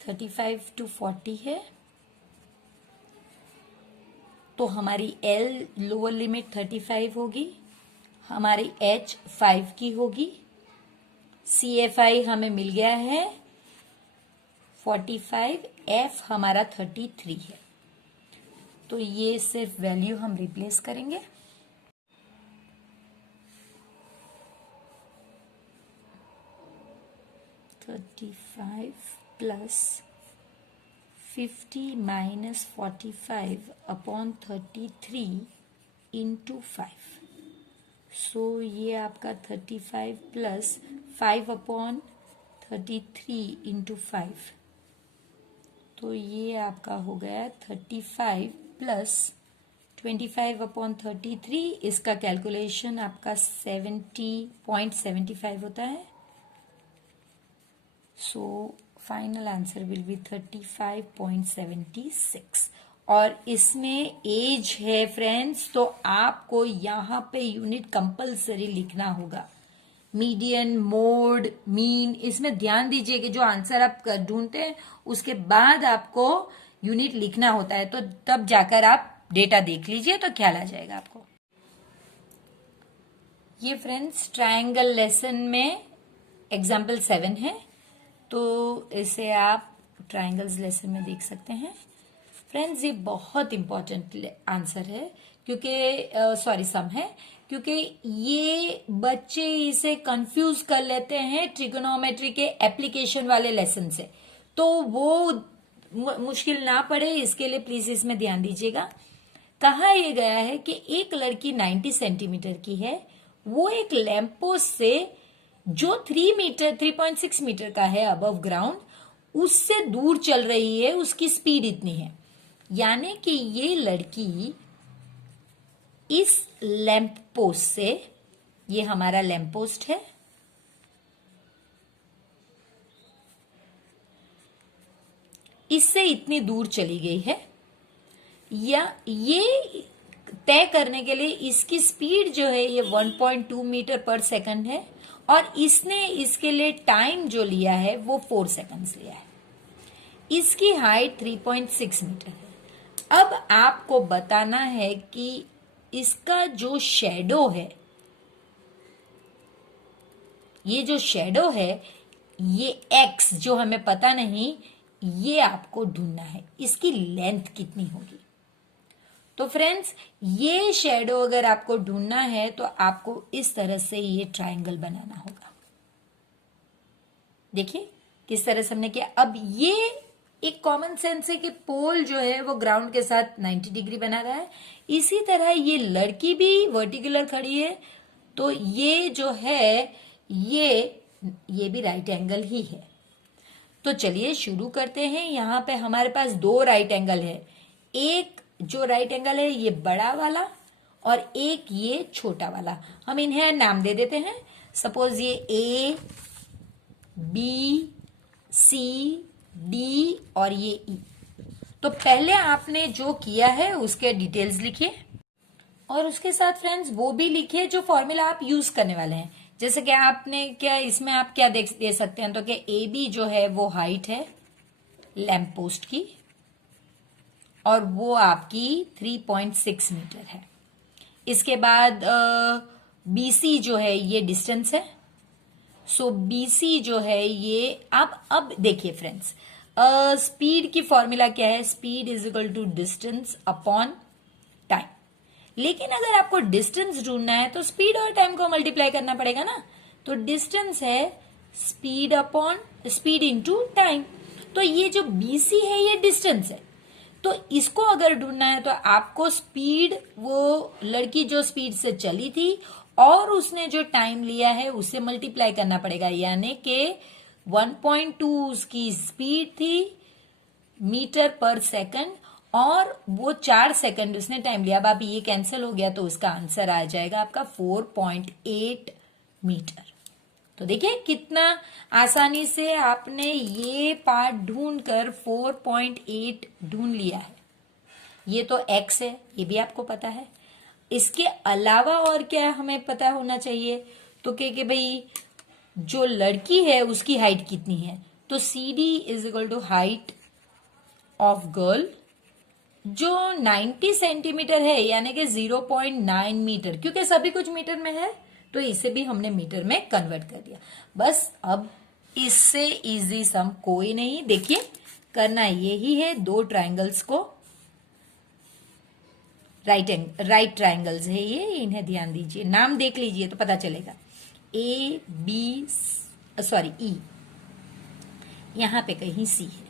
35 to 40 है, तो हमारी L लोअर लिमिट 35 होगी, हमारी H 5 की होगी, CFI हमें मिल गया है 45, F हमारा 33 है। तो ये सिर्फ वैल्यू हम रिप्लेस करेंगे। $35 प्लस 50 माइनस 45 अपॉन 33 इंटू 5। सो ये आपका 35 प्लस 5 अपॉन 33 इंटू 5, तो ये आपका हो गया 35 प्लस 25 अपॉन 33। इसका कैलकुलेशन आपका 70.75 होता है। So final answer will be 35.76। और इसमें एज है फ्रेंड्स, तो आपको यहाँ पे यूनिट कंपलसरी लिखना होगा। मीडियन, मोड, मीन, इसमें ध्यान दीजिए कि जो आंसर आप ढूंढते हैं उसके बाद आपको यूनिट लिखना होता है, तो तब जाकर आप डेटा देख लीजिए तो ख्याल आ जाएगा आपको। ये फ्रेंड्स ट्रायंगल लेसन में एग्जाम्पल 7 है, तो इसे आप ट्रायंगल्स लेसन में देख सकते हैं। फ्रेंड्स ये बहुत इंपॉर्टेंट आंसर है, क्योंकि सम है, क्योंकि ये बच्चे इसे कंफ्यूज कर लेते हैं ट्रिगोनोमेट्री के एप्लीकेशन वाले लेसन से, तो वो मुश्किल ना पड़े इसके लिए प्लीज इसमें ध्यान दीजिएगा। कहा यह गया है कि एक लड़की 90 सेंटीमीटर की है, वो एक लैंप पोस्ट से जो 3.6 मीटर का है अबव ग्राउंड, उससे दूर चल रही है, उसकी स्पीड इतनी है। यानी कि ये लड़की इस लैंप पोस्ट से, ये हमारा लैंप पोस्ट है, इससे इतनी दूर चली गई है, या ये तय करने के लिए इसकी स्पीड जो है ये 1.2 मीटर पर सेकंड है, और इसने इसके लिए टाइम जो लिया है वो 4 सेकंड्स लिया है। इसकी हाइट 3.6 मीटर है। अब आपको बताना है कि इसका जो शैडो है, ये जो शैडो है, ये एक्स जो हमें पता नहीं, ये आपको ढूंढना है, इसकी लेंथ कितनी होगी। तो फ्रेंड्स ये शैडो अगर आपको ढूंढना है तो आपको इस तरह से ये ट्रायंगल बनाना होगा। देखिए किस तरह से हमने किया। अब ये एक कॉमन सेंस है कि पोल जो है वो ग्राउंड के साथ 90 डिग्री बना रहा है, इसी तरह ये लड़की भी वर्टिकुलर खड़ी है, तो ये जो है ये भी राइट एंगल ही है। तो चलिए शुरू करते हैं। यहाँ पे हमारे पास 2 राइट एंगल है, एक जो राइट एंगल है ये बड़ा वाला और एक ये छोटा वाला। हम इन्हें नाम दे देते हैं, सपोज ये ए, बी, सी, डी और ये ई। तो पहले आपने जो किया है उसके डिटेल्स लिखिए, और उसके साथ फ्रेंड्स वो भी लिखिए जो फॉर्मूला आप यूज करने वाले हैं। जैसे कि आपने क्या इसमें आप क्या दे सकते हैं, तो क्या ए बी जो है वो हाइट है लैंप पोस्ट की, और वो आपकी 3.6 मीटर है। इसके बाद BC जो है ये डिस्टेंस है, सो BC जो है ये अब देखिए फ्रेंड्स, स्पीड की फॉर्मूला क्या है, speed is equal to distance upon time. लेकिन अगर आपको डिस्टेंस ढूंढना है तो स्पीड और टाइम को मल्टीप्लाई करना पड़ेगा ना। तो डिस्टेंस है speed upon speed into time. तो ये जो BC है ये डिस्टेंस है। तो इसको अगर ढूंढना है तो आपको स्पीड, वो लड़की जो स्पीड से चली थी और उसने जो टाइम लिया है उससे मल्टीप्लाई करना पड़ेगा। यानी कि 1.2 उसकी स्पीड थी मीटर पर सेकंड और वो 4 सेकंड उसने टाइम लिया। अब आप ये कैंसिल हो गया तो उसका आंसर आ जाएगा आपका 4.8 मीटर। तो देखिए कितना आसानी से आपने ये पार्ट ढूंढकर 4.8 ढूंढ लिया है। ये तो x है, ये भी आपको पता है। इसके अलावा और क्या हमें पता होना चाहिए, तो कि भाई जो लड़की है उसकी हाइट कितनी है। तो CD is equal to height of girl जो 90 सेंटीमीटर है, यानी कि 0.9 मीटर, क्योंकि सभी कुछ मीटर में है तो इसे भी हमने मीटर में कन्वर्ट कर दिया। बस अब इससे इजी सम कोई नहीं। देखिए करना यही है, दो ट्रायंगल्स को, राइट ट्रायंगल्स है ये, इन्हें ध्यान दीजिए, नाम देख लीजिए तो पता चलेगा। E, यहां पे कहीं C है।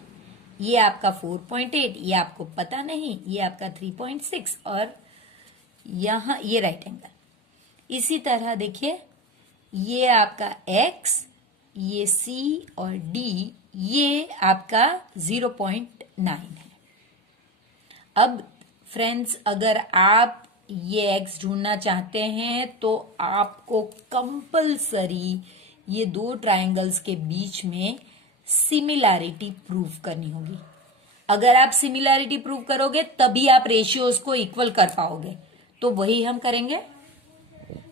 ये आपका 4.8, ये आपको पता नहीं, ये आपका 3.6 और यहां ये राइट एंगल। इसी तरह देखिए ये आपका X, ये C और D, ये आपका 0.9 है। अब फ्रेंड्स अगर आप ये X ढूंढना चाहते हैं तो आपको कंपलसरी ये दो ट्रायंगल्स के बीच में सिमिलैरिटी प्रूव करनी होगी। अगर आप सिमिलैरिटी प्रूव करोगे तभी आप रेशियोज को इक्वल कर पाओगे। तो वही हम करेंगे।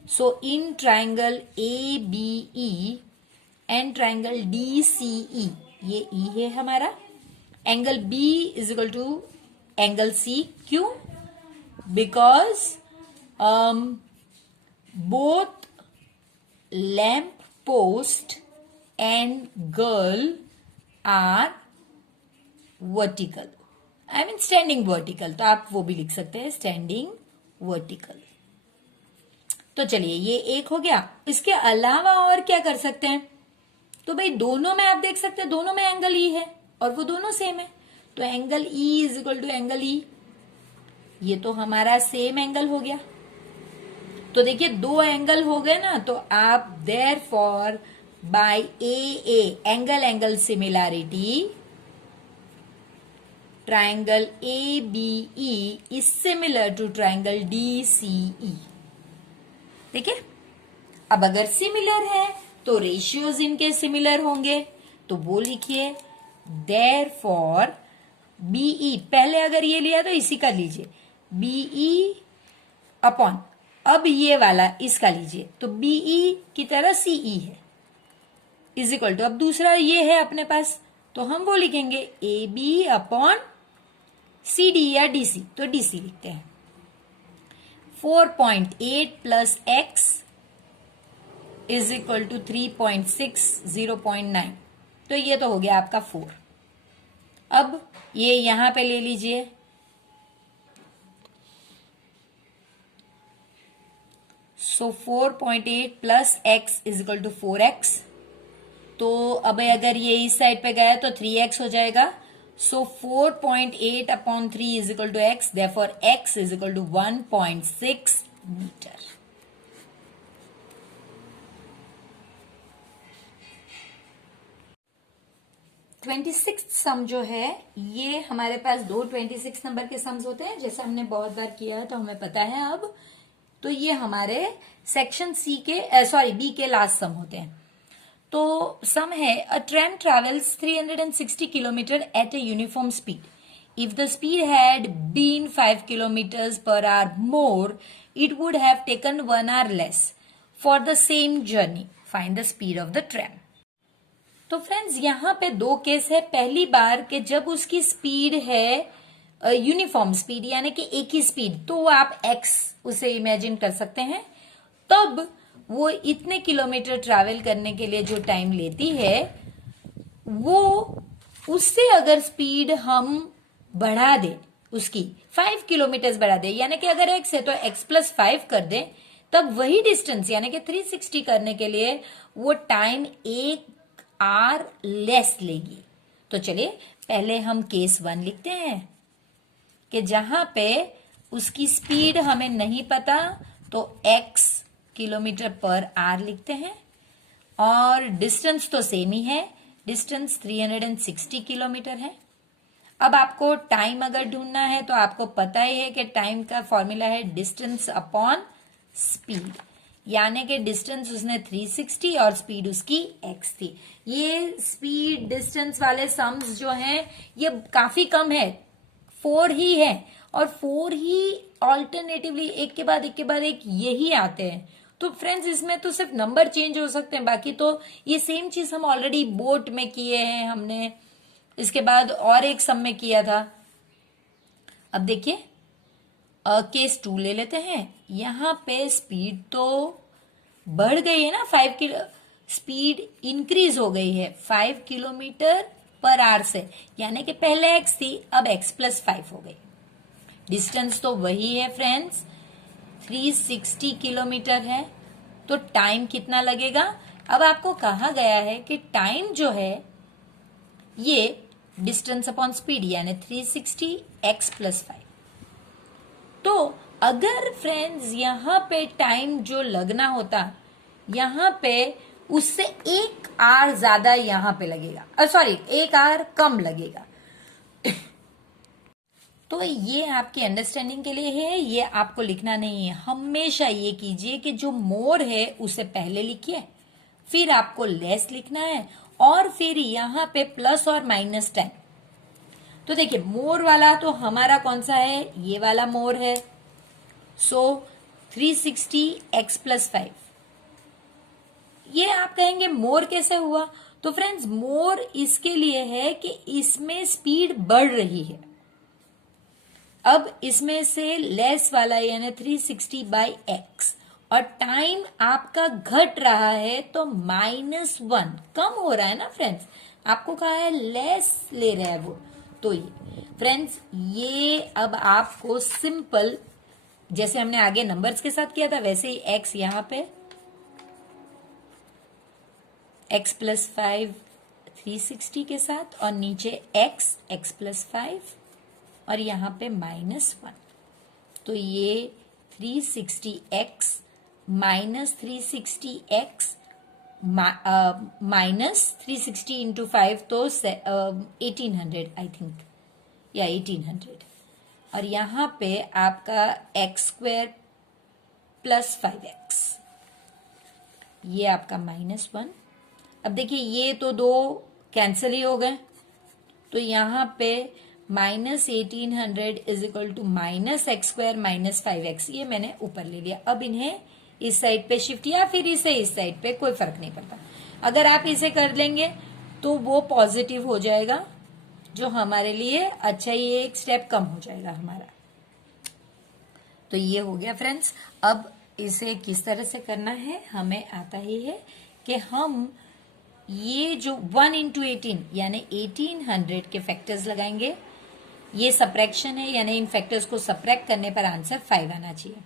So in triangle ABE and triangle DCE, ये E है हमारा, angle B is equal to angle C। क्यों? Because both lamp post and girl are vertical, I mean standing vertical. तो आप वो भी लिख सकते हैं, स्टैंडिंग वर्टिकल। तो चलिए ये एक हो गया। इसके अलावा और क्या कर सकते हैं, तो भाई दोनों में आप देख सकते हैं दोनों में एंगल E है और वो दोनों सेम है। तो angle E is equal to angle E, ये तो हमारा सेम एंगल हो गया। तो देखिए दो एंगल हो गए ना, तो आप therefore by AA angle similarity triangle ABE is similar to triangle DCE। देखिए अब अगर सिमिलर है तो रेशियोज इनके सिमिलर होंगे। तो वो लिखिए देयरफॉर BE, पहले अगर ये लिया तो इसी का लीजिए, BE अपॉन, अब ये वाला इसका लीजिए, तो BE की तरह CE है, इज इक्वल टू, अब दूसरा ये है अपने पास तो हम वो लिखेंगे AB अपॉन CD या DC, तो DC लिखते हैं। 4.8 प्लस X इज इक्वल टू 3.6, 0.9, तो ये तो हो गया आपका 4। अब ये यहां पे ले लीजिए, so 4.8 plus X is equal to 4X। तो अब अगर ये इस साइड पे गया तो 3X हो जाएगा। So 4.8 upon 3 is equal to X, therefore X is equal to 1.6 metre. Twenty सम जो है ये हमारे पास दो 26 नंबर के सम्स होते हैं, जैसा हमने बहुत बार किया है तो हमें पता है अब। तो ये हमारे सेक्शन बी के लास्ट सम होते हैं। तो सम है, a train travels 360 kilometre at a uniform speed. If the speed had been 5 kilometres per hour more, it would have taken 1 hour less for the same journey. Find the speed of the train. तो friends यहाँ पे दो case है। पहली बार कि जब उसकी speed है यूनिफॉर्म स्पीड, यानी कि एक ही स्पीड, तो आप x उसे इमेजिन कर सकते हैं। तब वो इतने किलोमीटर ट्रैवल करने के लिए जो टाइम लेती है वो उससे अगर स्पीड हम बढ़ा दें, उसकी 5 किलोमीटर बढ़ा दे, यानी कि अगर x है तो x+5 कर दे, तब वही डिस्टेंस यानी कि 360 करने के लिए वो टाइम 1 आवर लेस लेगी। तो चलिए पहले हम केस 1 लिखते हैं कि जहां पे उसकी स्पीड हमें नहीं पता तो x किलोमीटर पर आवर लिखते हैं और डिस्टेंस तो सेम ही है, डिस्टेंस 360 किलोमीटर है। अब आपको टाइम अगर ढूंढना है तो आपको पता ही है कि टाइम का फॉर्मूला है डिस्टेंस अपॉन स्पीड, यानी कि डिस्टेंस उसने 360 और स्पीड उसकी x थी। ये स्पीड डिस्टेंस वाले सम्स जो हैं ये काफी कम है, 4 ही है और 4 ही ऑल्टरनेटिवली एक के बाद एक यही आते हैं। तो फ्रेंड्स इसमें तो सिर्फ नंबर चेंज हो सकते हैं, बाकी तो ये सेम चीज हम ऑलरेडी बोट में किए हैं हमने, इसके बाद और एक सम में किया था। अब देखिए केस 2 ले लेते हैं। यहां पे स्पीड तो बढ़ गई है ना, 5 किलो स्पीड इंक्रीज हो गई है 5 किलोमीटर पर आवर से, यानी कि पहले x थी अब x+5 हो गई। डिस्टेंस तो वही है फ्रेंड्स, 360 किलोमीटर है। तो टाइम कितना लगेगा? अब आपको कहा गया है कि टाइम जो है ये डिस्टेंस अपॉन स्पीड यानी 360 x+5। तो अगर फ्रेंड्स यहां पे टाइम जो लगना होता यहां पे उससे 1 आवर ज्यादा यहां पे लगेगा, सॉरी 1 आवर कम लगेगा। तो ये आपकी अंडरस्टैंडिंग के लिए है, ये आपको लिखना नहीं है। हमेशा ये कीजिए कि जो मोर है उसे पहले लिखिए, फिर आपको लेस लिखना है और फिर यहां पे प्लस और माइनस 10। तो देखिए मोर वाला तो हमारा कौन सा है, ये वाला मोर है। सो 360 x+5, ये आप कहेंगे मोर कैसे हुआ? तो फ्रेंड्स मोर इसके लिए है कि इसमें स्पीड बढ़ रही है। अब इसमें से लेस वाला यानी 360/x और टाइम आपका घट रहा है तो -1 कम हो रहा है ना फ्रेंड्स, आपको कहा है लेस ले रहा है वो। तो ये फ्रेंड्स ये अब आपको सिंपल जैसे हमने आगे नंबर्स के साथ किया था वैसे ही x यहां पे x+5 360 के साथ और नीचे x+5 और यहां पे -1। तो ये 360x minus 360x minus 360 into 5 तो 1800 आई थिंक, या 1800। और यहां पे आपका x² + 5x, ये आपका -1। अब देखिए ये तो दो कैंसिल ही हो गए, तो यहां पे -1800 is equal to -x² - 5x, ये मैंने ऊपर ले लिया। अब इन्हें इस साइड पे शिफ्ट या फिर इसे इस साइड पे, कोई फर्क नहीं पड़ता। अगर आप इसे कर लेंगे तो वो पॉजिटिव हो जाएगा, जो हमारे लिए अच्छा, ये एक स्टेप कम हो जाएगा हमारा। तो ये हो गया फ्रेंड्स। अब इसे किस तरह से करना है हमें आता ही है कि हम ये जो 1 × 18 यानी 1800 के फैक्टर्स लगाएंगे। ये सब्ट्रैक्शन है यानी इन फैक्टर्स को सब्ट्रैक्ट करने पर आंसर 5 आना चाहिए।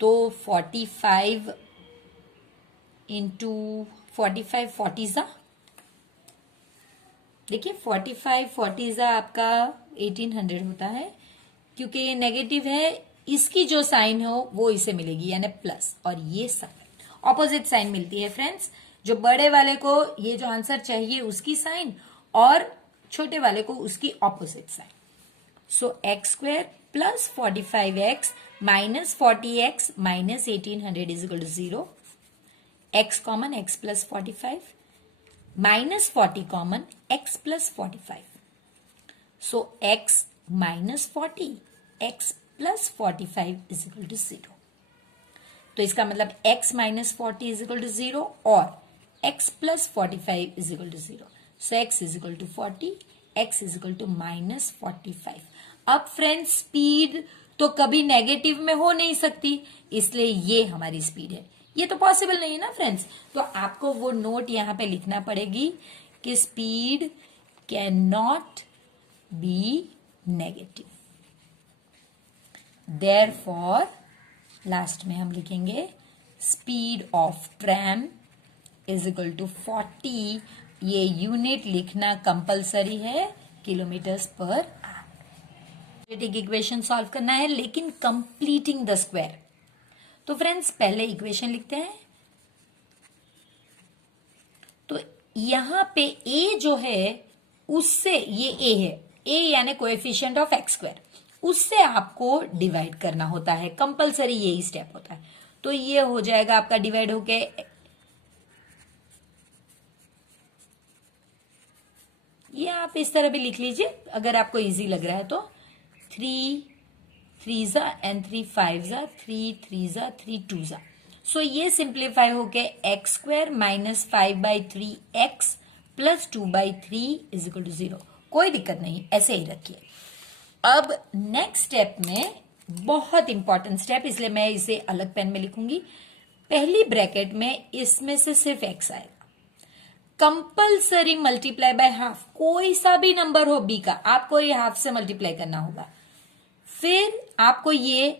तो 45 × 45 40 देखिए 45 40 आपका 1800 होता है, क्योंकि ये नेगेटिव है, इसकी जो साइन हो वो इसे मिलेगी यानी प्लस, और ये साइन ऑपोजिट साइन मिलती है फ्रेंड्स। जो बड़े वाले को ये जो आंसर चाहिए उसकी साइन और छोटे वाले को उसकी opposite sign. So x² + 45x - 40x - 1800 is equal to 0। x common x + 45 -40 common x + 45। So x - 40 x + 45 is equal to 0। तो इसका मतलब x - 40 इज इक्वल टू 0 और x + 45 is equal to 0। So x is equal to 40, x is equal to -45। अब friends speed तो कभी negative में हो नहीं सकती, इसलिए ये हमारी स्पीड है, ये तो पॉसिबल नहीं है ना फ्रेंड्स। तो आपको वो नोट यहां पे लिखना पड़ेगी कि speed can not be negative. Therefore last में हम लिखेंगे speed of train is equal to 40। ये यूनिट लिखना कंपलसरी है, kilometres per our. Equation solve करना है लेकिन कंप्लीटिंग द स्क्वायर। तो फ्रेंड्स पहले इक्वेशन लिखते हैं। तो यहां पे a जो है उससे, ये a है, a यानी कोएफिशिएंट ऑफ एक्स स्क्वायर, उससे आपको डिवाइड करना होता है, कंपलसरी यही स्टेप होता है। तो ये हो जाएगा आपका डिवाइड होके, ये आप इस तरह भी लिख लीजिए अगर आपको इजी लग रहा है तो। 3 3 एंड 3 5 3 3 3 2। सो ये सिंप्लीफाई होके x square minus 5/3 x plus 2/3 is equal to 0। कोई दिक्कत नहीं, ऐसे ही रखिए। अब नेक्स्ट स्टेप में बहुत इंपॉर्टेंट स्टेप, इसलिए मैं इसे अलग पेन में लिखूंगी। पहली ब्रैकेट में इसमें से सिर्फ एक्स आएगा, कंपल्सरी मल्टीप्लाई बाय हाफ। कोई सा भी नंबर हो बी का, आपको ये हाफ से मल्टीप्लाई करना होगा। फिर आपको ये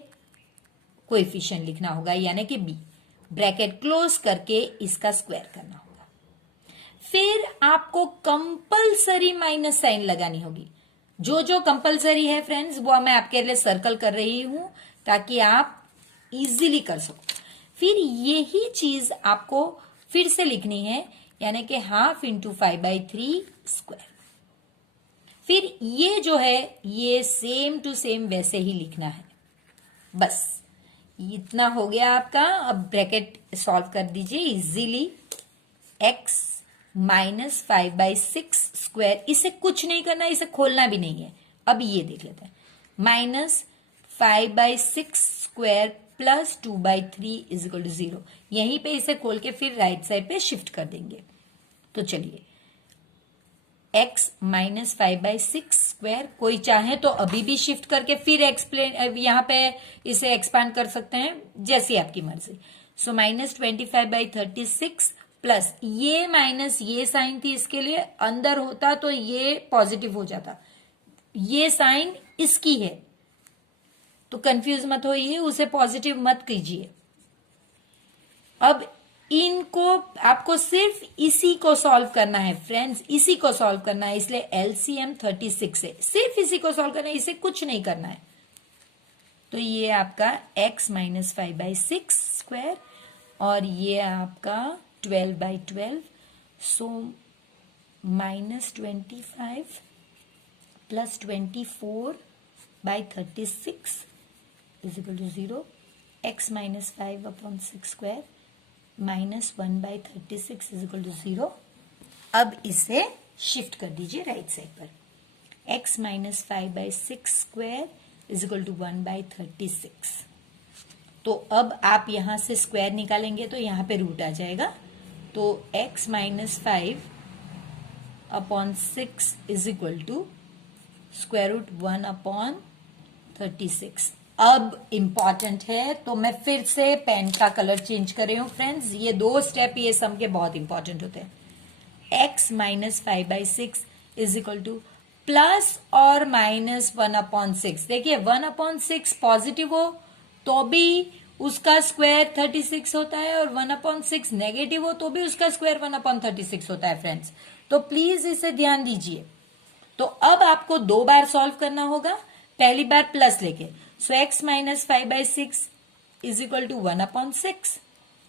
कोएफिशिएंट लिखना होगा यानी कि बी, ब्रैकेट क्लोज करके इसका स्क्वायर करना होगा। फिर आपको कंपल्सरी माइनस साइन लगानी होगी। जो जो कंपल्सरी है फ्रेंड्स वो मैं आपके लिए सर्कल कर रही हूं ताकि आप इजीली कर सको। फिर यही चीज आपको फिर से लिखनी है यानी कि हाफ इंटू 5/3 स्क्वायर। फिर ये जो है ये सेम टू सेम वैसे ही लिखना है। बस इतना हो गया आपका। अब ब्रैकेट सॉल्व कर दीजिए इजीली। x माइनस 5/6 स्क्वायर, इसे कुछ नहीं करना, इसे खोलना भी नहीं है। अब ये देख लेते हैं, minus 5/6 square plus 2/3 is equal to 0। यहीं पे इसे खोल के फिर राइट साइड पे शिफ्ट कर देंगे। तो चलिए x माइनस 5/6 स्क्वायर, कोई चाहे तो अभी भी शिफ्ट करके फिर एक्सप्लेन यहां पे इसे एक्सपांड कर सकते हैं, जैसी आपकी मर्जी। सो माइनस 25/36 प्लस ये माइनस ये साइन थी, इसके लिए अंदर होता तो ये पॉजिटिव हो जाता, ये साइन इसकी है तो कंफ्यूज मत होइए, उसे पॉजिटिव मत कीजिए। अब इनको आपको सिर्फ इसी को सॉल्व करना है फ्रेंड्स, इसी को सॉल्व करना है, इसलिए एलसीएम 36 है। सिर्फ इसी को सॉल्व करना है, इसे कुछ नहीं करना है। तो ये आपका x माइनस 5/6 स्क्वायर और ये आपका 12/12। So minus 25 plus 24/36 is equal to 0। x minus 5/6 square minus 1/36 is equal to 0। अब इसे शिफ्ट कर दीजिए राइट साइड पर। x minus 5/6 square is equal to 1/36। तो अब आप यहां से स्क्वायर निकालेंगे तो यहां पे रूट आ जाएगा। तो x minus 5/6 is equal to square root 1/36। अब इंपॉर्टेंट है तो मैं फिर से पेन का कलर चेंज कर रही हूं फ्रेंड्स। ये दो स्टेप ये सम के बहुत इंपॉर्टेंट होते हैं। x minus 5/6 is equal two plus और माइनस 1/6। देखिए 1/6 पॉजिटिव हो तो भी उसका स्क्वायर 36 होता है और 1/6 नेगेटिव हो तो भी उसका स्क्वायर 1/36 होता है फ्रेंड्स। तो प्लीज इसे ध्यान दीजिए। तो अब आपको दो बार सॉल्व करना होगा, पहली बार प्लस लेके। So x minus 5/6 is equal to 1/6,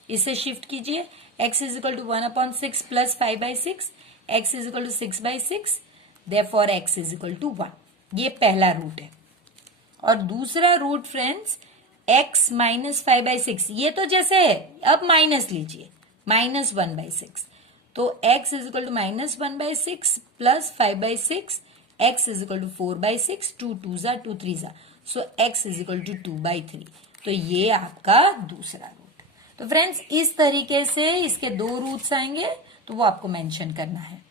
इसे शिफ्ट कीजिए। x is equal to 1/6 plus 5/6, x is equal to 6/6, therefore x is equal to 1। ये पहला रूट है। और दूसरा रूट फ्रेंड्स x माइनस 5/6, ये तो जैसे है, अब माइनस लीजिए, माइनस 1/6। तो x is equal to minus 1/6 plus 5/6, x is equal to 4/6, 2 2 2 3। So x is equal to 2/3। तो ये आपका दूसरा रूट। तो फ्रेंड्स इस तरीके से इसके दो रूट्स आएंगे तो वो आपको मेंशन करना है।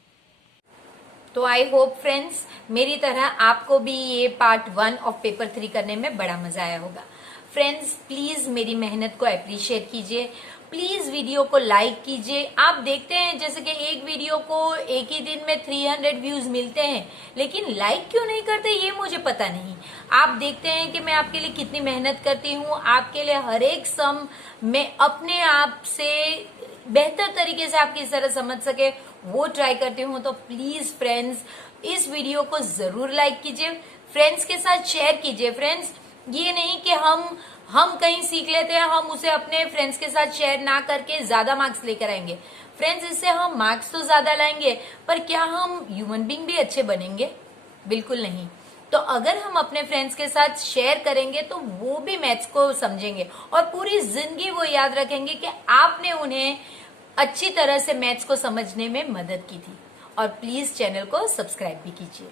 तो आई होप फ्रेंड्स मेरी तरह आपको भी ये पार्ट 1 ऑफ पेपर 3 करने में बड़ा मजा आया होगा। फ्रेंड्स प्लीज मेरी मेहनत को अप्रिशिएट कीजिए, प्लीज वीडियो को लाइक कीजिए। आप देखते हैं जैसे कि एक वीडियो को एक ही दिन में 300 व्यूज मिलते हैं, लेकिन लाइक क्यों नहीं करते ये मुझे पता नहीं। आप देखते हैं कि मैं आपके लिए कितनी मेहनत करती हूँ, आपके लिए हर एक सम मैं अपने आप से बेहतर तरीके से आपकी तरह समझ सके वो ट्राई करती हूँ। तो प्लीज फ्रेंड्स इस वीडियो को जरूर लाइक कीजिए, फ्रेंड्स के साथ शेयर कीजिए। फ्रेंड्स ये नहीं कि हम कहीं सीख लेते हैं, हम उसे अपने फ्रेंड्स के साथ शेयर ना करके ज्यादा मार्क्स लेकर आएंगे। फ्रेंड्स इससे हम मार्क्स तो ज्यादा लाएंगे, पर क्या हम ह्यूमन बीइंग भी अच्छे बनेंगे? बिल्कुल नहीं। तो अगर हम अपने फ्रेंड्स के साथ शेयर करेंगे तो वो भी मैथ्स को समझेंगे और पूरी जिंदगी वो याद रखेंगे कि आपने उन्हें अच्छी तरह से मैथ्स को समझने में मदद की थी। और प्लीज चैनल को सब्सक्राइब भी कीजिए।